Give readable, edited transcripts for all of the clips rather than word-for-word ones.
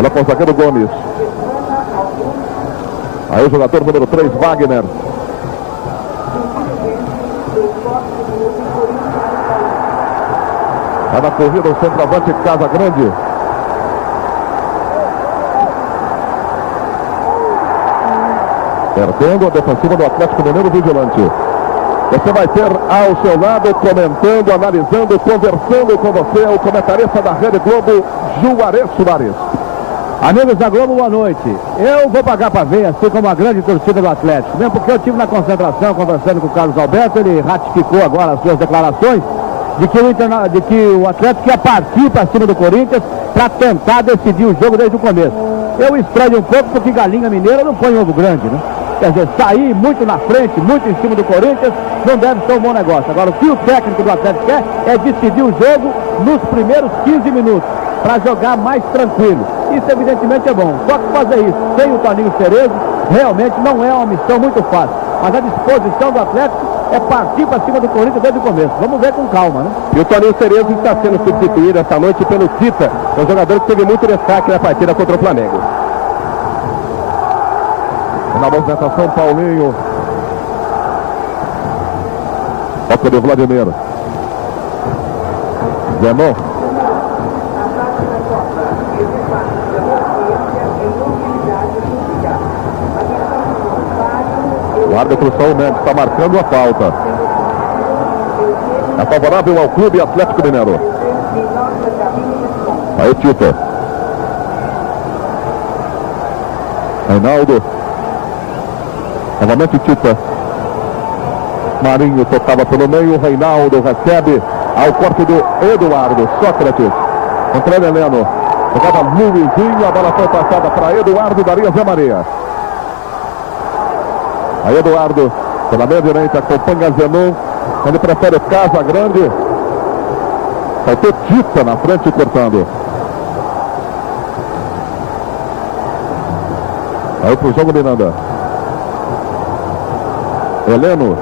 Olha com o zagueiro Gomes. Aí o jogador número 3, Wagner. Vai na corrida o centroavante Casa Grande. Perdendo a defensiva do Atlético Mineiro vigilante. Você vai ter ao seu lado, comentando, analisando, conversando com você, o comentarista da Rede Globo, Juarez Soares. Amigos da Globo, boa noite. Eu vou pagar para ver, assim como a grande torcida do Atlético, mesmo porque eu estive na concentração conversando com o Carlos Alberto, ele ratificou agora as suas declarações de que o Atlético ia partir para cima do Corinthians para tentar decidir o jogo desde o começo. Eu estranho um pouco porque galinha mineira não põe ovo grande, né? Quer dizer, sair muito na frente, muito em cima do Corinthians, não deve ser um bom negócio. Agora, o que o técnico do Atlético quer é decidir o jogo nos primeiros 15 minutos, para jogar mais tranquilo. Isso, evidentemente, é bom. Só que fazer isso sem o Toninho Cerezo, realmente não é uma missão muito fácil. Mas a disposição do Atlético é partir para cima do Corinthians desde o começo. Vamos ver com calma, né? E o Toninho Cerezo está sendo substituído esta noite pelo Tita, um jogador que teve muito destaque na partida contra o Flamengo. Na movimentação, Paulinho. Toca de Vladimir. Zenon. O árbitro Saul Mendes está marcando a falta. É favorável ao Clube Atlético Mineiro. Aí o Tita. Reinaldo. Novamente Tita. Marinho tocava pelo meio. Reinaldo recebe ao corte do Eduardo. Sócrates. Contra Heleno. Jogava Luizinho. A bola foi passada para Eduardo. Daria Zé Maria. Aí Eduardo. Pela meia direita. Acompanha Zenon. Ele prefere o Casa Grande. Faltou Tita na frente cortando. Aí pro jogo Miranda. Heleno.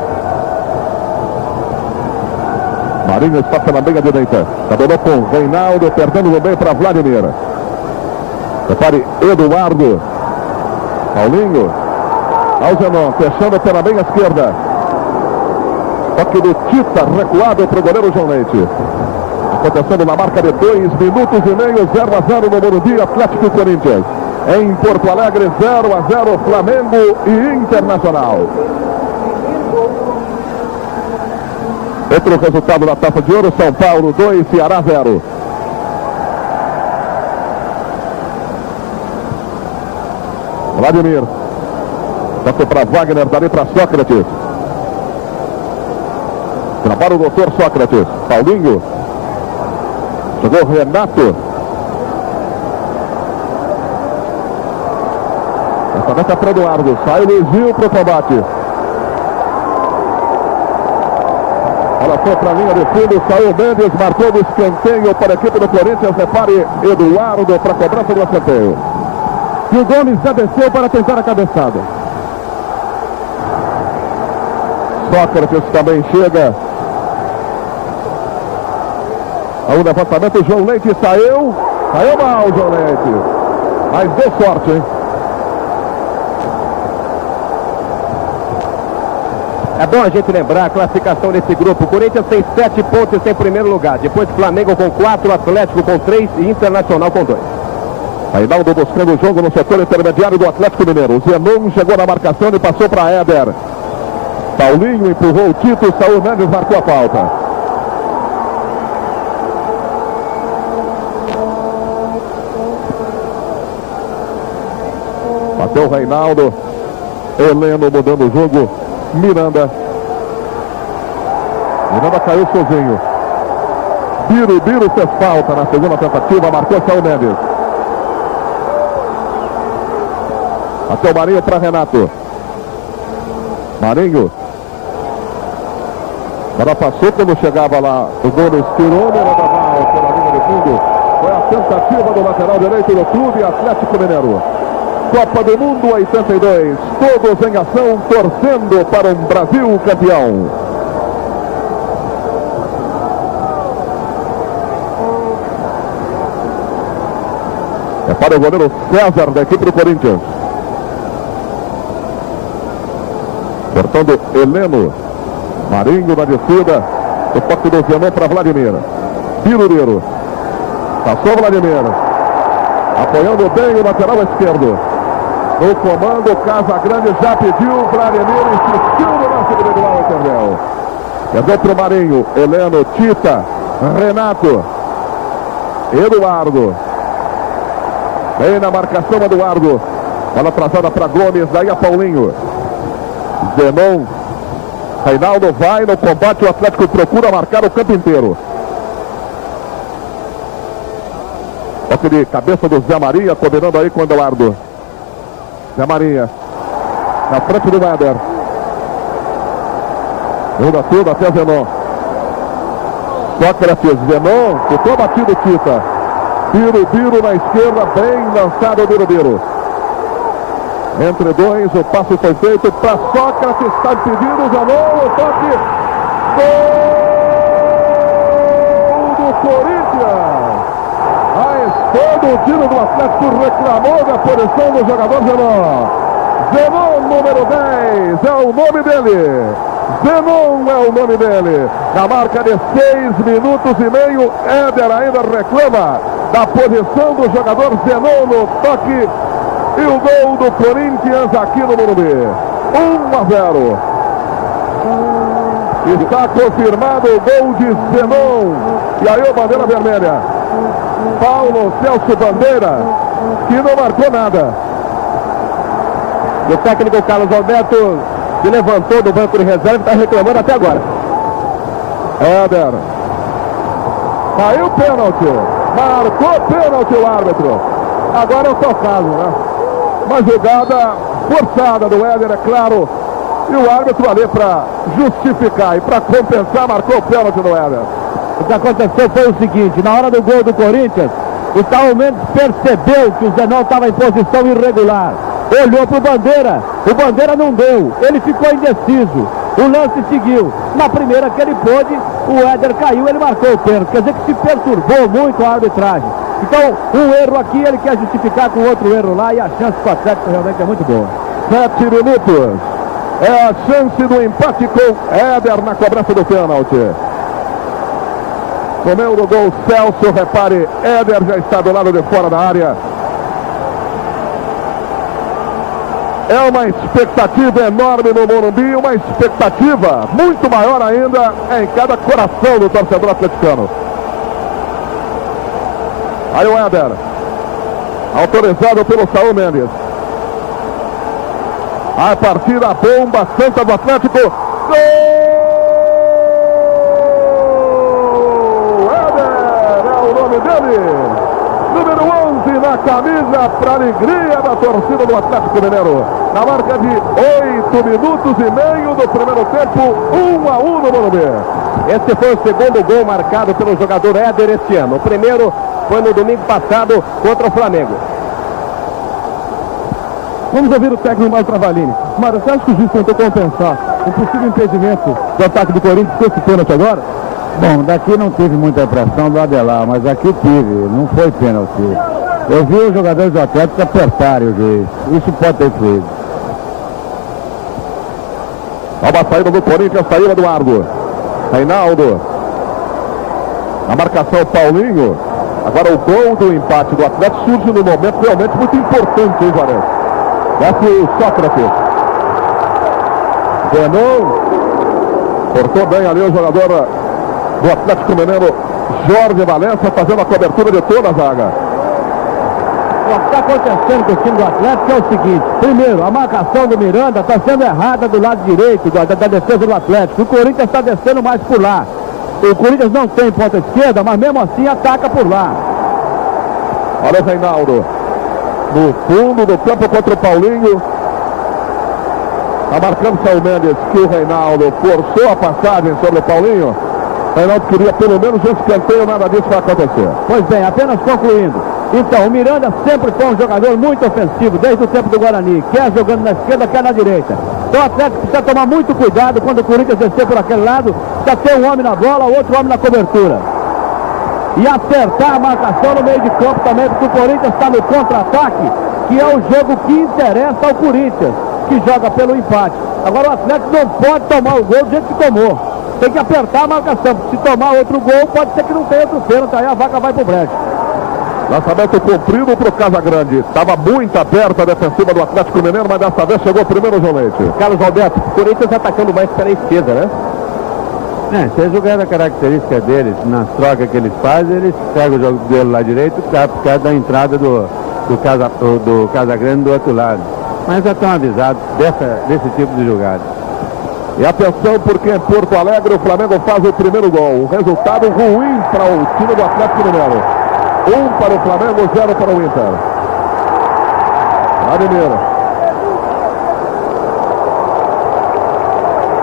Marinho está pela meia direita. Tabelou com Reinaldo, perdendo no meio para Vladimir. Repare, Eduardo. Paulinho. Alzenon, fechando pela meia esquerda. Toque do Tita, recuado para o goleiro João Leite. Acontecendo na marca de 2 minutos e meio, 0-0 no Morumbi, Atlético e Corinthians. Em Porto Alegre, 0-0, Flamengo e Internacional. Outro resultado da Taça de Ouro, São Paulo 2, Ceará 0. Vladimir. Toque para Wagner, dali para Sócrates. Trabalha o doutor Sócrates. Paulinho. Chegou Renato. Essa vez é para Eduardo. Sai o Luizinho para o combate. Ela foi para a linha de fundo, saiu Mendes, marcou o escanteio para a equipe do Corinthians. Repare, Eduardo para a cobrança do escanteio. E o Gomes já desceu para tentar a cabeçada. Sócrates também chega. Ao levantamento, João Leite saiu. Saiu mal, João Leite. Mas deu sorte, hein? É bom a gente lembrar a classificação desse grupo. O Corinthians tem 7 pontos em primeiro lugar. Depois Flamengo com 4, Atlético com 3 e Internacional com 2. Reinaldo buscando o jogo no setor intermediário do Atlético Mineiro. O Zenon chegou na marcação e passou para Éder. Paulinho empurrou o Tito, Saul Mendes marcou a falta. Bateu o Reinaldo. Heleno mudando o jogo. Miranda. Miranda caiu sozinho. Biro fez falta na segunda tentativa, marcou Saul Mendes. Até o Marinho para Renato. Marinho. Agora passou quando chegava lá. O Gomes tirou, Miranda mal pela linha de fundo. Foi a tentativa do lateral direito do Clube Atlético Mineiro. Copa do Mundo 82, todos em ação, torcendo para um Brasil campeão. É para o goleiro César da equipe do Corinthians. Cortando Heleno. Marinho na descida. O toque do Zenon para Vladimir. Piruliro. Passou Vladimir. Apoiando bem o lateral esquerdo. No comando, Casagrande já pediu. Vladimir insistiu no lance individual, entendeu? Perdeu para o Marinho. Heleno, Tita, Renato, Eduardo. Vem na marcação, Eduardo. Bola atrasada para Gomes, daí a Paulinho. Zenon. Reinaldo vai no combate, o Atlético procura marcar o campo inteiro. Toque de cabeça do Zé Maria, combinando aí com o Eduardo. Zé Maria. Na frente do Éder. Muda tudo até Zenon. Sócrates, Zenon, ficou batido Tita. Biro na esquerda, bem lançado o Biro. Entre dois, o passe foi feito para Sócrates, está impedido, Zenon, o toque. Gol do Corinthians. A esquerda, o tiro do Atlético reclamou da posição do jogador Zenon. Zenon, número 10, é o nome dele. Zenon é o nome dele. Na marca de 6 minutos e meio, Éder ainda reclama da posição do jogador Zenon no toque. E o gol do Corinthians aqui no Morumbi. 1-0. Está confirmado o gol de Zenon. E aí o bandeira vermelha. Paulo Celso Bandeira, que não marcou nada. O técnico Carlos Alberto se levantou do banco de reserva e está reclamando até agora. Éder. Caiu o pênalti. Marcou pênalti o árbitro. Agora é o tocado, né? Uma jogada forçada do Éder, é claro. E o árbitro ali para justificar e para compensar, marcou o pênalti no Éder. O que aconteceu foi o seguinte: na hora do gol do Corinthians, o Paulo Mendes percebeu que o Zenon estava em posição irregular. Olhou para o Bandeira não deu, ele ficou indeciso. O lance seguiu. Na primeira que ele pôde, o Éder caiu, ele marcou o pênalti. Quer dizer que se perturbou muito a arbitragem. Então, um erro aqui, ele quer justificar com outro erro lá, e a chance do Atlético realmente é muito boa. 7 minutos. É a chance do empate com Éder na cobrança do pênalti. No meio do gol, Celso, repare, Éder já está do lado de fora da área. É uma expectativa enorme no Morumbi, uma expectativa muito maior ainda em cada coração do torcedor atleticano. Aí o Éder, autorizado pelo Saúl Mendes. A partir da bomba santa do Atlético. Gol! Éder é o nome dele. Número 11 na camisa, para alegria da torcida do Atlético Mineiro. Na marca de 8 minutos e meio do primeiro tempo, 1-1 no Morumbi. Esse foi o segundo gol marcado pelo jogador Éder este ano. O primeiro foi no domingo passado contra o Flamengo. Vamos ouvir o técnico Mário Travalini. Mário, você acha que o juiz tentou compensar um possível impedimento do ataque do Corinthians com esse pênalti agora? Bom, daqui não tive muita pressão do lado de lá, mas aqui tive, não foi pênalti. Eu vi os jogadores do Atlético apertarem o juiz. Isso pode ter sido. Nova saída do Corinthians, saiu Eduardo. Reinaldo. Na marcação, Paulinho. Agora o gol do empate do Atlético surge num momento realmente muito importante, hein, Juarez? Desce o Sócrates. Zenon. Cortou bem ali o jogador do Atlético Mineiro, Jorge Valença, fazendo a cobertura de toda a zaga. O que está acontecendo com o time do Atlético é o seguinte: primeiro, a marcação do Miranda está sendo errada do lado direito da defesa do Atlético. O Corinthians está descendo mais por lá. O Corinthians não tem ponta esquerda, mas mesmo assim ataca por lá. Olha o Reinaldo no fundo do campo contra o Paulinho. Está marcando o Saúl Mendes que o Reinaldo forçou a passagem sobre o Paulinho. O Reinaldo queria pelo menos um escanteio, nada disso vai acontecer. Pois bem, apenas concluindo. Então, o Miranda sempre foi um jogador muito ofensivo, desde o tempo do Guarani. Quer jogando na esquerda, quer na direita. Então o Atlético precisa tomar muito cuidado quando o Corinthians descer por aquele lado. Precisa ter um homem na bola, outro homem na cobertura. e acertar a marcação no meio de campo também, porque o Corinthians está no contra-ataque, que é o jogo que interessa ao Corinthians, que joga pelo empate. Agora o Atlético não pode tomar o gol do jeito que tomou. Tem que apertar a marcação, porque se tomar outro gol, pode ser que não tenha outro pênalti, aí a vaca vai pro brejo. Lançamento comprido para o Casagrande. Estava muito aberta a defensiva do Atlético Mineiro, mas dessa vez chegou primeiro o João Leite. Carlos Alberto, o Corinthians atacando mais pela esquerda, né? Se jogar a característica deles, nas trocas que eles fazem, eles pegam o jogo dele lá direito por causa da entrada do Casagrande do outro lado. Mas já estão avisados desse tipo de jogada. E atenção, porque em Porto Alegre o Flamengo faz o primeiro gol. O resultado ruim para o time do Atlético Mineiro. 1 para o Flamengo, 0 para o Inter. Vladimir.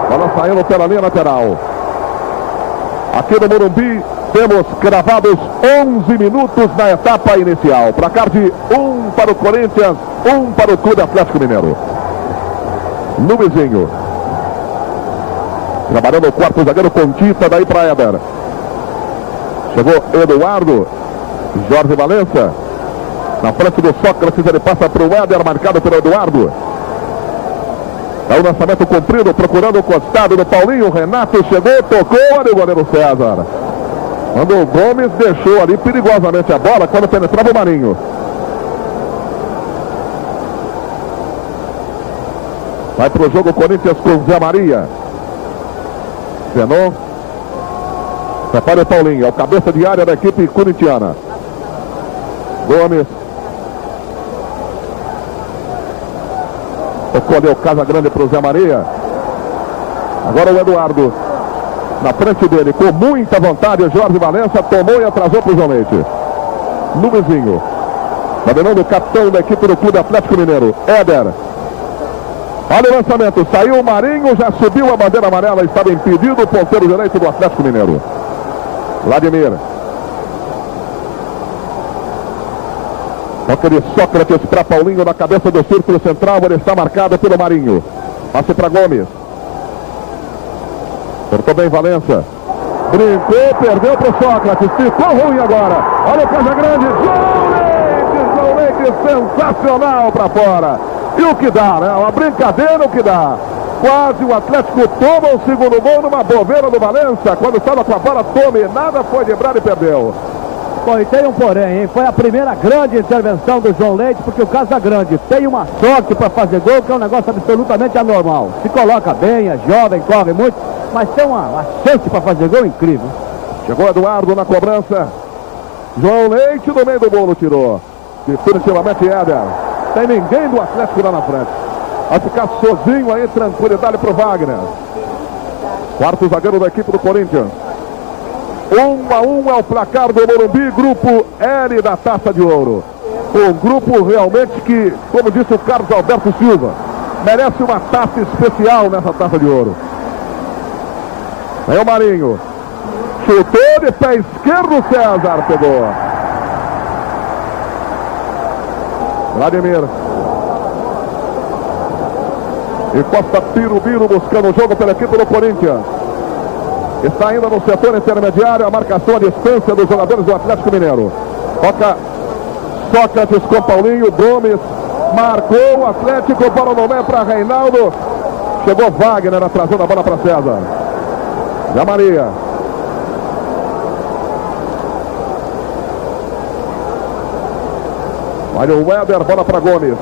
Bola saindo pela linha lateral. Aqui no Morumbi temos gravados 11 minutos na etapa inicial. Placar de 1 para o Corinthians, 1 para o Clube Atlético Mineiro. Luizinho. Trabalhando o quarto zagueiro com Tita, daí para Éder. Chegou Eduardo. Jorge Valença. Na frente do Sócrates, ele passa para o Éder, marcado pelo Eduardo. Dá um lançamento comprido, procurando o costado do Paulinho. Renato chegou, tocou, olha o goleiro César. Quando o Gomes deixou ali perigosamente a bola, quando penetrava o Marinho. Vai para o jogo o Corinthians com Zé Maria. Zenon. Prepara o Paulinho, é o cabeça de área da equipe corintiana. Gomes. Tocou ali o Casagrande para o Zé Maria. Agora o Eduardo. Na frente dele, com muita vontade, o Jorge Valença tomou e atrasou para o João Leite. Luizinho. Dominando o capitão da equipe do Clube Atlético Mineiro. Éder. Olha o lançamento. Saiu o Marinho, já subiu a bandeira amarela. Estava impedido o ponteiro direito do Atlético Mineiro. Vladimir. Toca de Sócrates para Paulinho na cabeça do círculo central. Ele está marcado pelo Marinho. Passe para Gomes. Cortou bem Valença. Brincou, perdeu para o Sócrates. Ficou ruim agora. Olha o Casagrande. João Leite sensacional para fora. E o que dá, né? Uma brincadeira, o que dá. Quase o Atlético toma o segundo gol numa bobeira do Valença. Quando estava com a bola dominada, foi driblar e perdeu. Bom, e tem um porém, hein? Foi a primeira grande intervenção do João Leite, porque o Casagrande tem uma sorte para fazer gol, que é um negócio absolutamente anormal. Se coloca bem, é jovem, corre muito, mas tem uma chance para fazer gol incrível. Chegou Eduardo na cobrança. João Leite no meio do bolo tirou. Definitivamente Éder. Tem ninguém do Atlético lá na frente. Vai ficar sozinho aí, tranquilidade para o Wagner. Quarto zagueiro da equipe do Corinthians. 1-1 é o placar do Morumbi, grupo L da Taça de Ouro. Um grupo realmente que, como disse o Carlos Alberto Silva, merece uma taça especial nessa Taça de Ouro. Aí o Marinho. Chutou de pé esquerdo, César pegou. Vladimir. Encosta Birubiru buscando o jogo pela equipe do Corinthians. Está ainda no setor intermediário, a marcação à distância dos jogadores do Atlético Mineiro. Toca Sócrates com Paulinho. Gomes marcou o Atlético, bola no meio para Reinaldo. Chegou Wagner atrasando a bola para César. Zé Maria. Olha o Éder, bola para Gomes.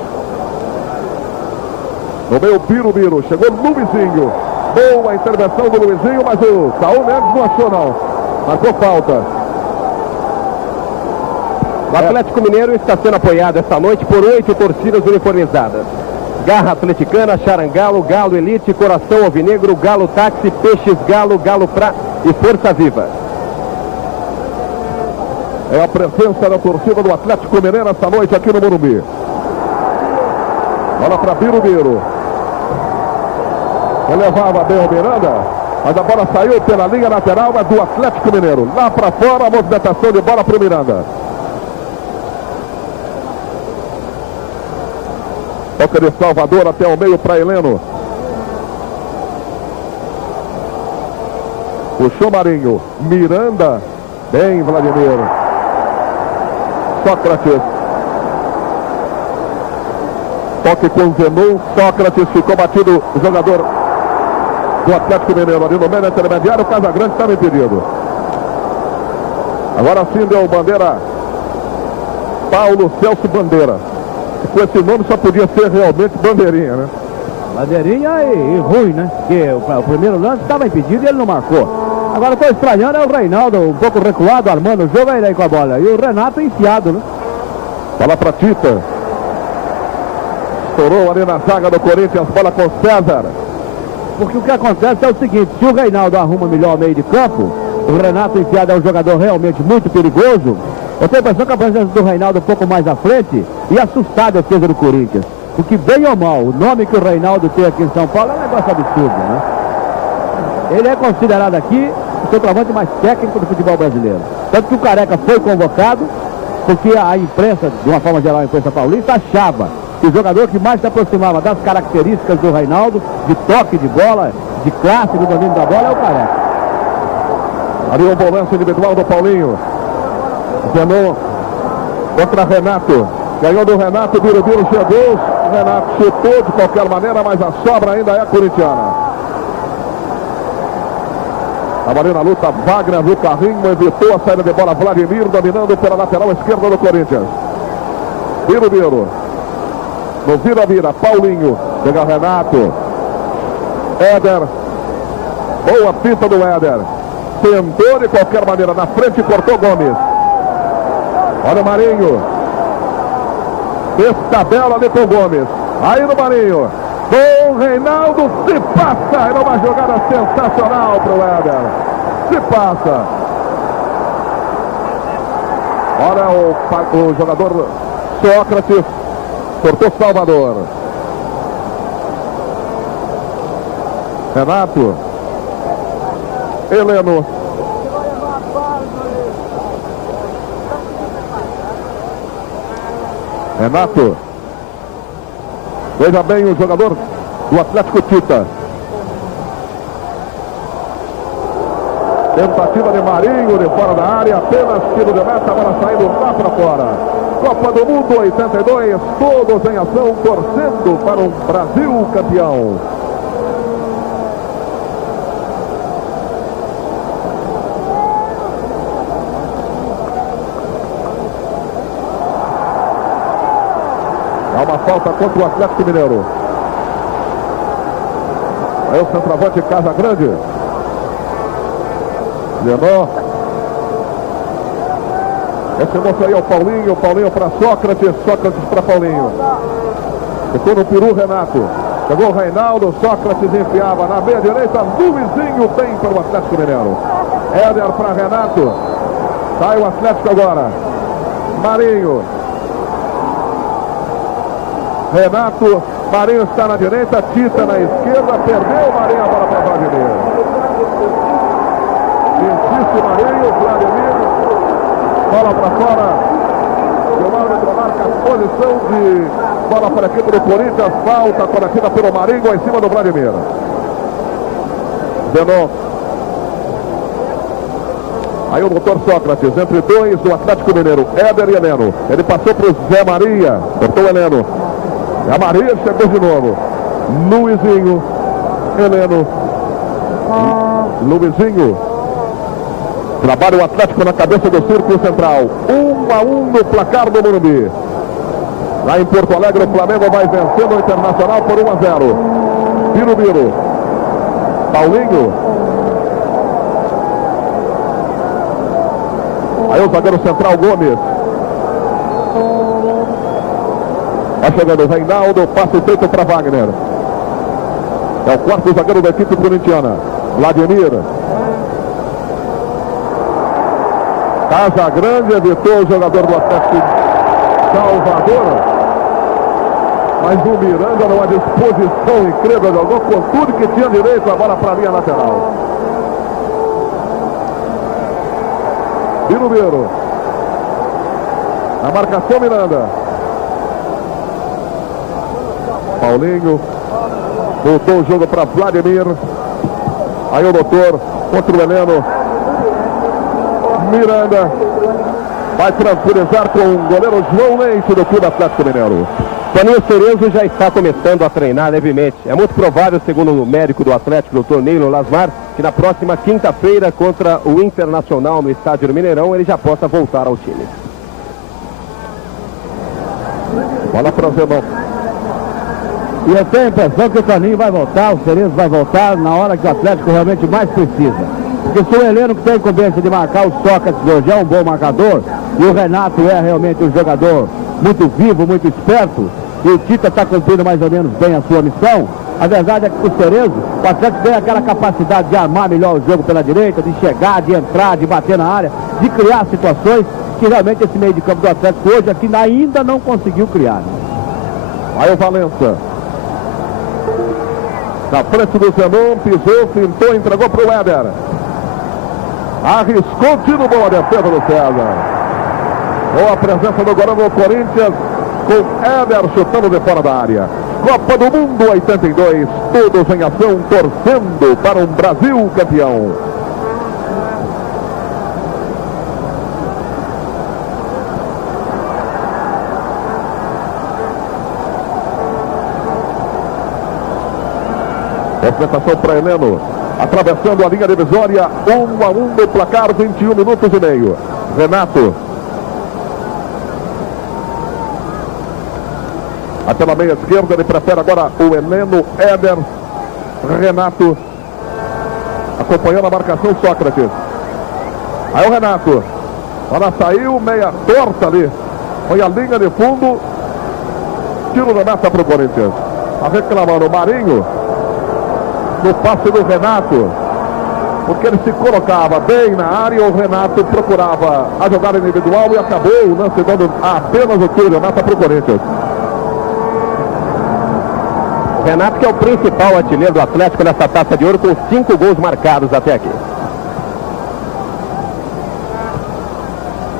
No meio Birubiru, chegou Luizinho. Boa intervenção do Luizinho, mas o Saúl Mendes não achou não. Marcou falta. O Atlético Mineiro está sendo apoiado esta noite por 8 torcidas uniformizadas. Garra Atleticana, Charangalo, Galo Elite, Coração Alvinegro, Galo Táxi, Peixes Galo, Galo Pra e Força Viva. É a presença da torcida do Atlético Mineiro esta noite aqui no Morumbi. Bola para Birubiru. Ele levava bem o Miranda, mas a bola saiu pela linha lateral, mas do Atlético Mineiro. Lá para fora, a movimentação de bola para o Miranda. Toca de Salvador até o meio para Heleno. Puxou Marinho. Miranda Bem, Vladimir. Sócrates. Toque com Zenon. Sócrates ficou batido. O jogador do Atlético Mineiro ali no meio intermediário. O Casagrande estava impedido. Agora sim deu bandeira Paulo Celso Bandeira. E com esse nome só podia ser realmente bandeirinha, né? Bandeirinha e ruim, né? Porque o primeiro lance estava impedido e ele não marcou. Agora estou estranhando é o Reinaldo um pouco recuado, armando o jogo aí com a bola. E o Renato enfiado, né? Bola para Tita. Estourou ali na zaga do Corinthians. Bola com César. Porque o que acontece é o seguinte, se o Reinaldo arruma melhor o meio de campo, o Renato enfiado é um jogador realmente muito perigoso. Eu tenho a impressão que a presença do Reinaldo um pouco mais à frente e assustar a defesa do Corinthians. Porque bem ou mal, o nome que o Reinaldo tem aqui em São Paulo é um negócio absurdo, né? Ele é considerado aqui o centroavante mais técnico do futebol brasileiro. Tanto que o Careca foi convocado, porque a imprensa, de uma forma geral a imprensa paulista, achava que o jogador que mais se aproximava das características do Reinaldo, de toque de bola, de classe, do domínio da bola, é o Careca. Ali o volante individual do Paulinho. Zenon contra Renato. Ganhou do Renato, Birubiru chegou. O Renato chutou de qualquer maneira, mas a sobra ainda é corintiana. Estava ali na luta, Wagner no carrinho, evitou a saída de bola. Vladimir dominando pela lateral esquerda do Corinthians. Birubiru. No vira-vira, Paulinho. Chega Renato. Éder. Boa pinta do Éder. Tentou de qualquer maneira, na frente cortou Gomes. Olha o Marinho. Fez tabela ali com o Gomes. Aí no Marinho. Com o Reinaldo, se passa. Era uma jogada sensacional para o Éder. Se passa. Olha o jogador Sócrates. Cortou Salvador. Renato. Heleno. Renato. Veja bem o jogador do Atlético Tita. Tentativa de Marinho de fora da área. Apenas tiro de meta. A bola saindo lá para fora. Copa do Mundo 82. Todos em ação torcendo para um Brasil campeão. Uma falta contra o Atlético Mineiro. Aí o centroavante Casagrande. Lenó. Esse moço aí é o Paulinho. Paulinho para Sócrates. Sócrates para Paulinho. Ficou no peru Renato. Chegou o Reinaldo. Sócrates enfiava na meia direita. Luizinho tem para o Atlético Mineiro. Éder para Renato. Sai o Atlético agora. Marinho. Renato, Marinho está na direita, Tita na esquerda, perdeu Marinho, a bola para Vladimir. Insiste Marinho, Vladimir, bola para fora. O árbitro marca a posição de bola para a equipe do Corinthians, falta cometida pelo Marinho em cima do Vladimir. Zenon. Aí o doutor Sócrates, entre dois do Atlético Mineiro, Éder e Heleno. Ele passou para o Zé Maria, cortou o Heleno. A Maria chegou de novo. Luizinho. Heleno. Luizinho. Trabalha o Atlético na cabeça do círculo central. 1-1 no placar do Morumbi. Lá em Porto Alegre o Flamengo vai vencendo o Internacional por 1-0. Birubiru. Paulinho. Aí o zagueiro central Gomes. Vai chegando o Reinaldo, passe feito para Wagner. É o quarto zagueiro da equipe corintiana. Vladimir. Casagrande evitou o jogador do Atlético Salvador. Mas o Miranda numa disposição incrível, jogou com tudo que tinha direito, a bola para a linha lateral. Birubiru. Na marcação Miranda. Paulinho. Voltou o jogo para Vladimir. Aí o doutor contra o Heleno. Miranda vai tranquilizar com o goleiro João Leite do Clube Atlético Mineiro. Toninho Cerezo já está começando a treinar levemente. É muito provável, segundo o médico do Atlético, Dr. Neilo Lasmar, que na próxima quinta-feira contra o Internacional no estádio do Mineirão, ele já possa voltar ao time. Bola para Zenon. E eu tenho a impressão que o Toninho vai voltar, o Cerezo vai voltar na hora que o Atlético realmente mais precisa. Porque se o Heleno, que tem a incumbência de marcar o Sócrates hoje, é um bom marcador, e o Renato é realmente um jogador muito vivo, muito esperto, e o Tita está cumprindo mais ou menos bem a sua missão, a verdade é que o Cerezo, o Atlético tem aquela capacidade de armar melhor o jogo pela direita, de chegar, de entrar, de bater na área, de criar situações que realmente esse meio de campo do Atlético hoje aqui ainda não conseguiu criar. Aí o Valença. Na frente do Zenon, pisou, pintou, entregou para o Éder. Arriscou, tiro, boa defesa do César. Boa presença do goleiro do Corinthians, com Éder chutando de fora da área. Copa do Mundo 82, todos em ação, torcendo para um Brasil campeão. Movimentação para Heleno, atravessando a linha divisória, 1-1 no placar, 21 minutos e meio. Renato. Até na meia esquerda, ele prefere agora o Heleno, Éder, Renato, acompanhando a marcação, Sócrates. Aí o Renato, ela saiu meia torta ali, foi a linha de fundo, tiro da meta para o Corinthians. Está reclamando o Marinho, no passe do Renato, porque ele se colocava bem na área, o Renato procurava a jogada individual e acabou o lance dando apenas o tiro da meta para o Corinthians. Renato, que é o principal artilheiro do Atlético nessa Taça de Ouro, com 5 gols marcados até aqui.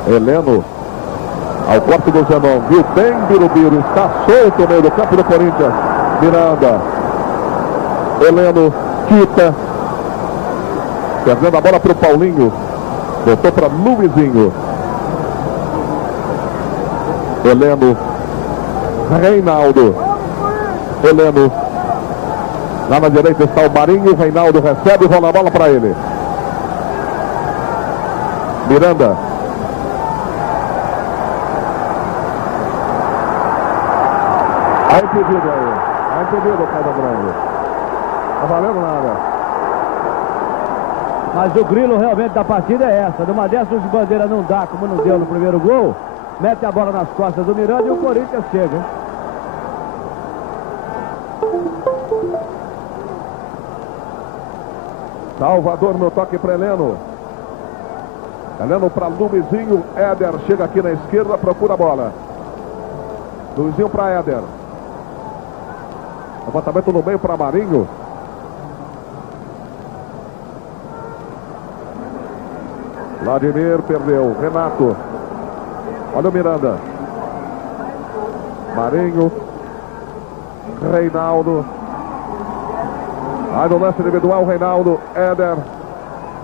Heleno, ao corte do Zenon, viu bem Birubiru, está solto no meio do campo do Corinthians. Miranda, Heleno, Tita, perdendo a bola para o Paulinho, voltou para Luizinho. Heleno, Reinaldo, Heleno, lá na direita está o Marinho, Reinaldo recebe e rola a bola para ele. Miranda. Há impedido aí. Há impedido, Casa Grande. Não tá valendo nada. Mas o grilo realmente da partida é essa. Numa dessas de bandeira não dá, como não deu no primeiro gol. Mete a bola nas costas do Miranda e o Corinthians chega. Salvador no toque para Heleno. Heleno para Luizinho. Éder chega aqui na esquerda, procura a bola. Luizinho para Éder. Levantamento no meio para Marinho. Vladimir perdeu. Renato. Olha o Miranda. Marinho. Reinaldo. Aí no lance individual, Reinaldo, Éder.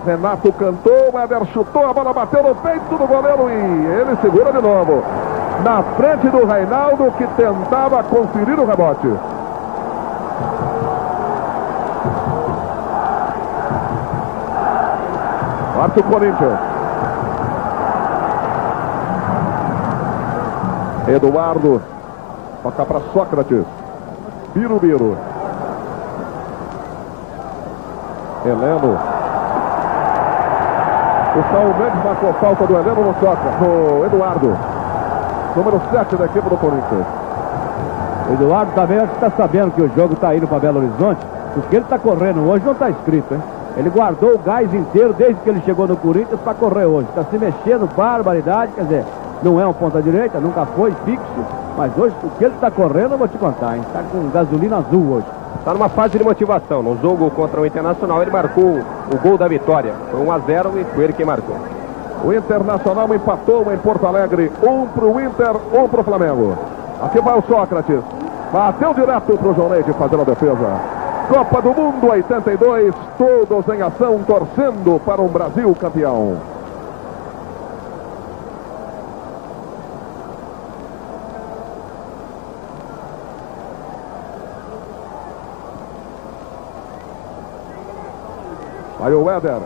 Renato cantou, Éder chutou, a bola bateu no peito do goleiro e ele segura de novo. Na frente do Reinaldo, que tentava conferir o rebote. Parte o Corinthians. Eduardo. Toca para Sócrates. Birubiru. Heleno. O Saul Mendes marcou falta do Heleno no Sócrates. No Eduardo. Número 7 da equipe do Corinthians. O Eduardo também acho que está sabendo que o jogo está indo para Belo Horizonte. Porque ele está correndo hoje, não está escrito, hein? Ele guardou o gás inteiro desde que ele chegou no Corinthians para correr hoje. Está se mexendo, barbaridade, quer dizer, não é um ponta-direita, nunca foi fixo. Mas hoje, o que ele está correndo, eu vou te contar, hein? Está com gasolina azul hoje. Está numa fase de motivação. No jogo contra o Internacional, ele marcou o gol da vitória. Foi 1-0 e foi ele quem marcou. O Internacional empatou em Porto Alegre. 1 para o Inter, 1 para o Flamengo. Aqui vai o Sócrates. Bateu direto para o João Leite fazendo a defesa. Copa do Mundo 82, todos em ação, torcendo para um Brasil campeão. Aí o Éder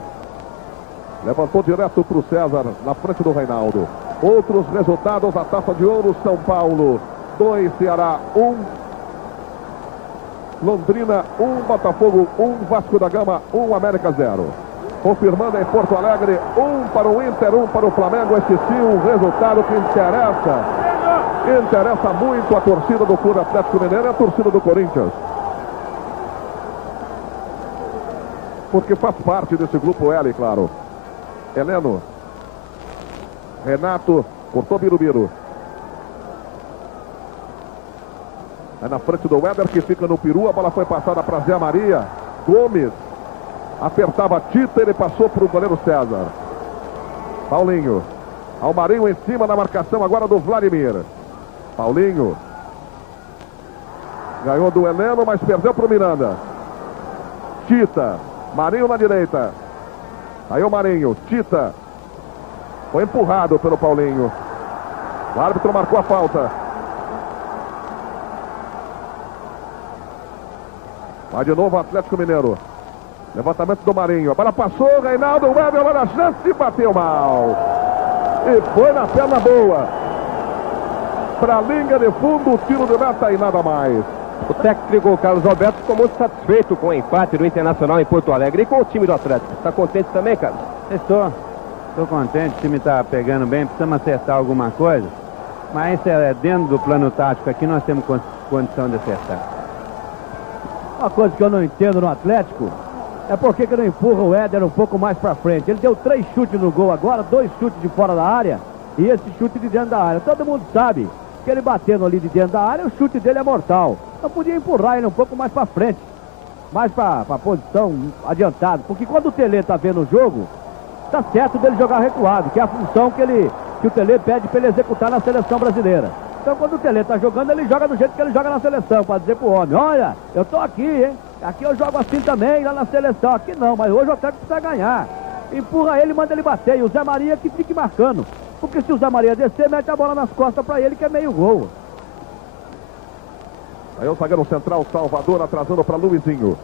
levantou direto para o César, na frente do Reinaldo. Outros resultados, a Taça de Ouro, São Paulo 2, Ceará 1, Londrina 1, Botafogo 1, Vasco da Gama 1, América 0. Confirmando em Porto Alegre, 1 para o Inter, 1 para o Flamengo. Esse sim, um resultado que interessa muito a torcida do Clube Atlético Mineiro e a torcida do Corinthians. Porque faz parte desse grupo L, claro. Heleno. Renato. Cortou Birubiru. É na frente do Éder, que fica no peru. A bola foi passada para Zé Maria. Gomes. Apertava Tita, ele passou para o goleiro César. Paulinho. Almarinho em cima da marcação agora do Vladimir. Paulinho. Ganhou do Heleno, mas perdeu para o Miranda. Tita. Marinho na direita. Aí o Marinho. Tita. Foi empurrado pelo Paulinho. O árbitro marcou a falta. Vai de novo o Atlético Mineiro. Levantamento do Marinho. A bola passou. Reinaldo Weber. Olha a chance e bateu mal. E foi na perna boa. Para a linha de fundo. O tiro de meta e nada mais. O técnico Carlos Alberto ficou muito satisfeito com o empate do Internacional em Porto Alegre e com o time do Atlético. Está contente também, Carlos? Estou contente, o time está pegando bem, precisamos acertar alguma coisa, mas dentro do plano tático aqui nós temos condição de acertar. Uma coisa que eu não entendo no Atlético é por que não empurra o Éder um pouco mais para frente. Ele deu 3 chutes no gol agora, 2 chutes de fora da área e esse chute de dentro da área. Todo mundo sabe que ele batendo ali de dentro da área, o chute dele é mortal. Então podia empurrar ele um pouco mais para frente, mais para a posição adiantada, porque quando o Tele tá vendo o jogo, tá certo dele jogar recuado, que é a função que o Tele pede para ele executar na seleção brasileira. Então quando o Tele tá jogando, ele joga do jeito que ele joga na seleção, para dizer pro homem, olha, eu tô aqui, hein? Aqui eu jogo assim também, lá na seleção. Aqui não, mas hoje o Atlético precisa ganhar. Empurra ele, manda ele bater, e o Zé Maria que fique marcando. Porque se o Zé Maria descer, mete a bola nas costas para ele, que é meio gol. Aí o zagueiro central, Salvador, atrasando para Luizinho.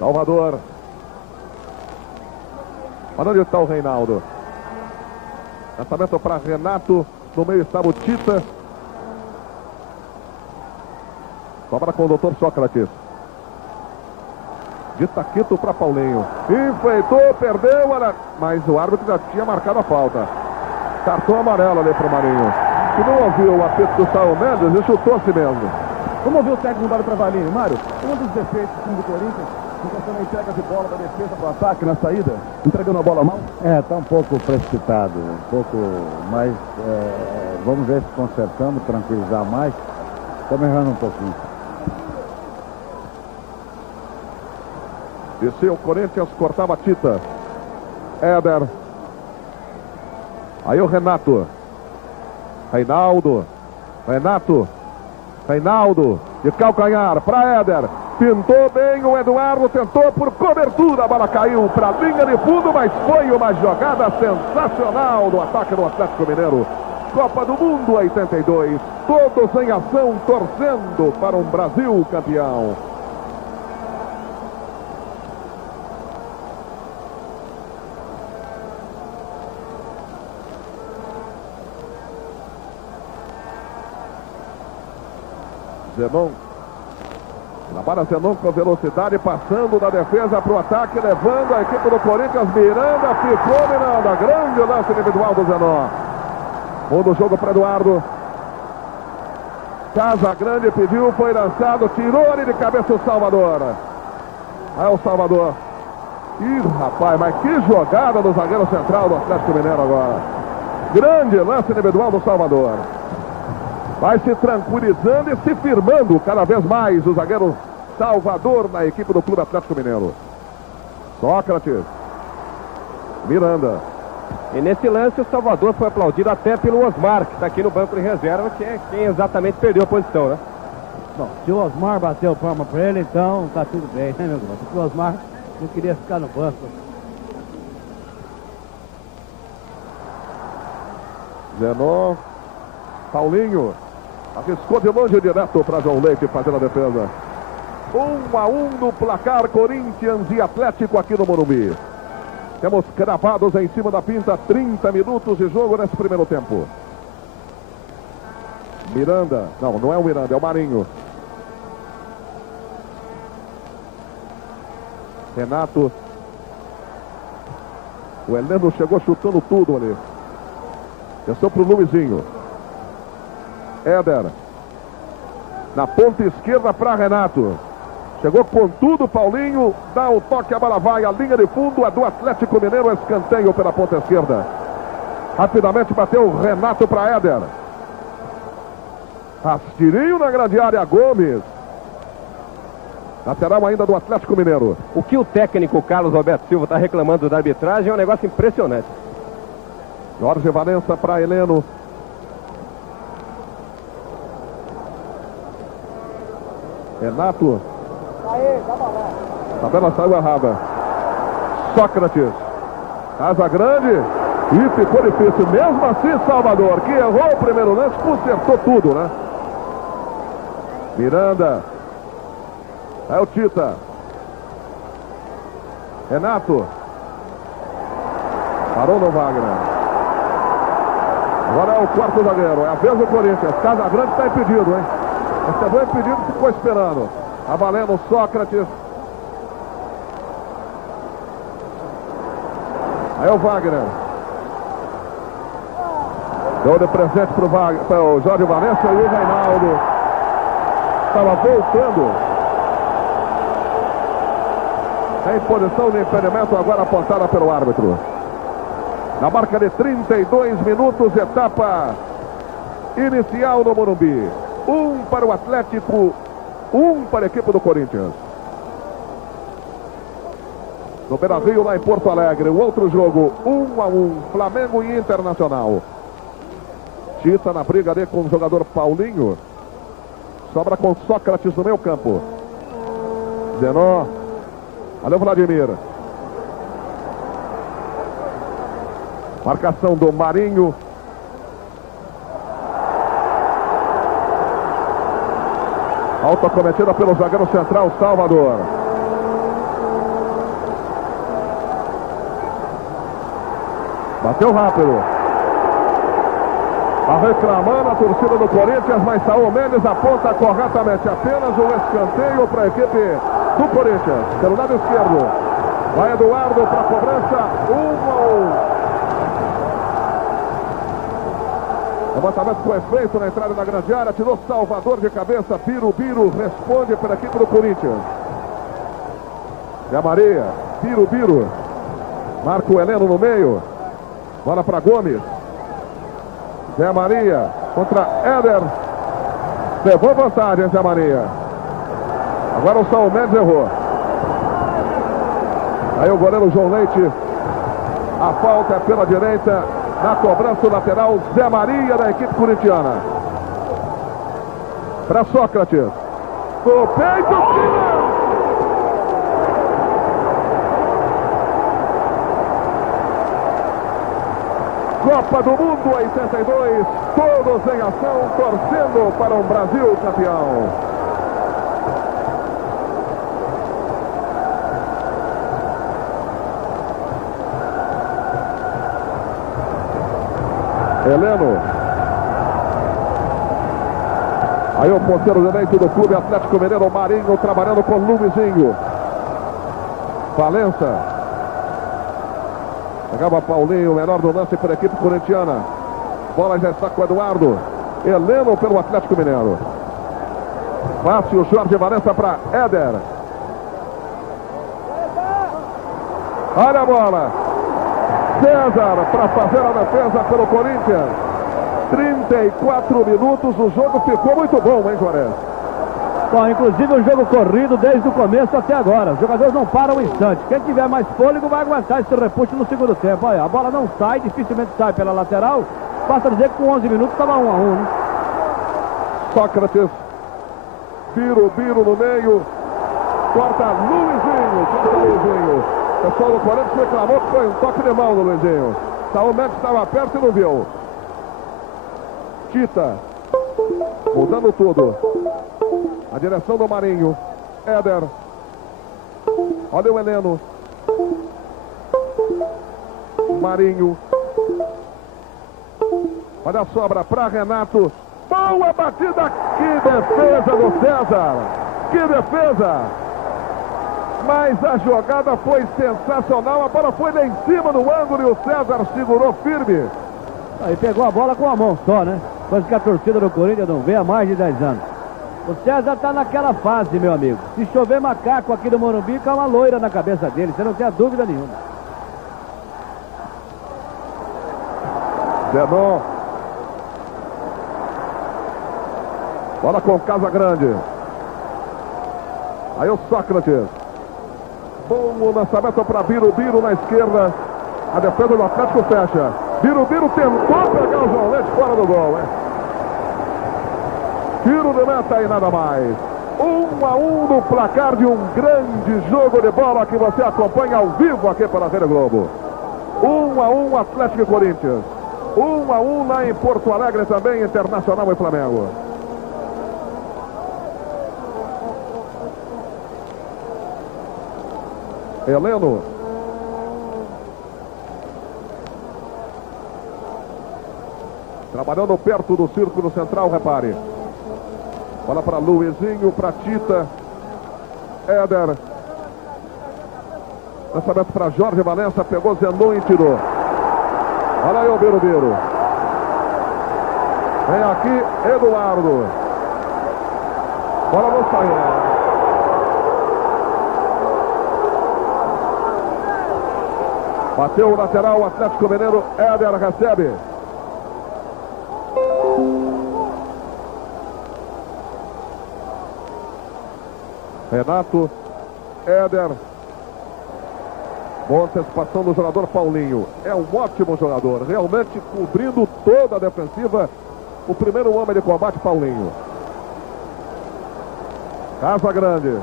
Salvador. Olha onde está o Reinaldo. Lançamento para Renato. No meio estava o Tita. Sobra com o doutor Sócrates. De Taquito para Paulinho. Enfeitou, perdeu, mas o árbitro já tinha marcado a falta. Cartão amarelo ali para o Marinho. Se não ouviu o apito do Saul Mendes, ele chutou a si mesmo. Vamos ouvir o técnico Mário Travaglini. Mário, um dos defeitos do time do Corinthians, em questão da entrega de bola da defesa para o ataque na saída, entregando a bola mal? Está um pouco precipitado, um pouco mais, vamos ver se consertamos, tranquilizar mais. Estamos errando um pouquinho. Desceu o Corinthians, cortava a Tita. Éder. Aí o Renato. Reinaldo. Reinaldo. De calcanhar para Éder. Pintou bem o Eduardo. Tentou por cobertura. A bola caiu para a linha de fundo. Mas foi uma jogada sensacional do ataque do Atlético Mineiro. Copa do Mundo 82. Todos em ação, torcendo para um Brasil campeão. Zenon. Trabalha Zenon com velocidade, passando da defesa para o ataque, levando a equipe do Corinthians. Miranda, ficou Miranda. Grande lance individual do Zenon. Muda o jogo para Eduardo. Casa Grande pediu, foi lançado, tirou ali de cabeça o Salvador. Aí o Salvador. Ih, rapaz, mas que jogada do zagueiro central do Atlético Mineiro agora. Grande lance individual do Salvador. Vai se tranquilizando e se firmando cada vez mais o zagueiro Salvador na equipe do Clube Atlético Mineiro. Sócrates. Miranda. E nesse lance o Salvador foi aplaudido até pelo Osmar, que está aqui no banco de reserva, que é quem exatamente perdeu a posição, né? Bom, se o Osmar bateu palma para ele, então tá tudo bem, né, meu irmão? Porque o Osmar não queria ficar no banco. Zenon. Paulinho. Arriscou de longe direto para João Leite fazendo a defesa. 1-1 no placar, Corinthians e Atlético aqui no Morumbi. Temos cravados em cima da pinta, 30 minutos de jogo nesse primeiro tempo. Miranda, não é o Miranda, é o Marinho. Renato. O Heleno chegou chutando tudo ali. Desceu pro Luizinho. Éder. Na ponta esquerda para Renato. Chegou com tudo, Paulinho. Dá o toque, a bola vai. A linha de fundo é do Atlético Mineiro. Escanteio pela ponta esquerda. Rapidamente bateu o Renato para Éder. Rastirinho na grande área, Gomes. Lateral ainda do Atlético Mineiro. O que o técnico Carlos Alberto Silva está reclamando da arbitragem é um negócio impressionante. Jorge Valença para Heleno. Renato. A tabela saiu errada. Sócrates. Casa grande. E ficou difícil. Mesmo assim, Salvador, que errou o primeiro lance, consertou tudo, né? Miranda. É o Tita. Renato. Parou no Wagner. Agora é o quarto zagueiro. É a vez do Corinthians. Casa grande está impedido, hein? Recebeu impedido e ficou esperando. Tá valendo Sócrates. Aí o Wagner. Deu de presente para o Jorge Valença e o Reinaldo. Estava voltando. Em posição de impedimento, agora apontada pelo árbitro. Na marca de 32 minutos, etapa inicial no Morumbi. 1 para o Atlético, 1 para a equipe do Corinthians. No Beira-Rio, lá em Porto Alegre, o outro jogo, 1-1, Flamengo e Internacional. Tita na briga ali com o jogador Paulinho. Sobra com Sócrates no meio campo. Zenó. Valeu, Vladimir. Marcação do Marinho. Falta cometida pelo zagueiro central, Salvador. Bateu rápido. Está reclamando a torcida do Corinthians, mas Saúl Mendes aponta corretamente. Apenas um escanteio para a equipe do Corinthians. Pelo lado esquerdo. Vai Eduardo para a cobrança. 1-1. Levantamento foi feito na entrada da grande área. Tirou Salvador de cabeça. Birubiru responde para a equipe do Corinthians. Zé Maria. Birubiru. Marca o Heleno no meio. Bola para Gomes. Zé Maria contra Éder. Levou vantagem, Zé Maria. Agora o Saúl Mendes errou. Aí o goleiro João Leite. A falta é pela direita. Na cobrança lateral, Zé Maria da equipe corintiana. Para Sócrates. Do peito, tira! Copa do Mundo 82, todos em ação, torcendo para um Brasil campeão. Heleno. Aí o ponteiro direito do clube Atlético Mineiro, Marinho, trabalhando com Luizinho. Valença. Chegava Paulinho, menor do lance para a equipe corintiana. Bola já está com o Eduardo. Heleno pelo Atlético Mineiro. Fácil, Jorge Valença para Éder. Olha a bola. César para fazer a defesa pelo Corinthians. 34 minutos, o jogo ficou muito bom, hein, Juarez? Bom, inclusive o jogo corrido desde o começo até agora. Os jogadores não param um instante. Quem tiver mais fôlego vai aguentar esse repuxo no segundo tempo. Olha, a bola não sai, dificilmente sai pela lateral. Basta dizer que com 11 minutos estava 1-1, né? Sócrates. Birubiru no meio. Corta Luizinho. Tira o Luizinho. O pessoal do Corinthians reclamou que foi um toque de mão no Luizinho. Saúl Mendes estava perto e não viu. Tita. Mudando tudo. A direção do Marinho. Éder. Olha o Heleno. Marinho. Olha a sobra para Renato. Boa batida. Que defesa do César. Que defesa. Mas a jogada foi sensacional. A bola foi lá em cima do ângulo e o César segurou firme. Aí pegou a bola com a mão só, né? Coisa que a torcida do Corinthians não vê há mais de 10 anos. O César tá naquela fase, meu amigo. Se chover macaco aqui do Morumbi, cai uma loira na cabeça dele. Você não tem dúvida nenhuma. Zenon. Bola com Casa Grande. Aí o Sócrates. Bom lançamento para Birubiru na esquerda. A defesa do Atlético fecha. Birubiru tentou pegar o João Leite fora do gol, hein? Tiro de meta e nada mais. 1-1 no placar de um grande jogo de bola que você acompanha ao vivo aqui pela Rede Globo. 1-1 Atlético e Corinthians. 1-1 lá em Porto Alegre também, Internacional e Flamengo. Heleno. Trabalhando perto do círculo central, repare. Bola para Luizinho, para Tita. Éder. Lançamento para Jorge Valença, pegou Zenon e tirou. Olha aí o Birubiru. Vem aqui, Eduardo. Bola não saiu. Bateu o lateral, o Atlético Mineiro. Éder recebe. Renato. Éder. Boa antecipação do jogador Paulinho. É um ótimo jogador. Realmente cobrindo toda a defensiva. O primeiro homem de combate, Paulinho. Casa Grande.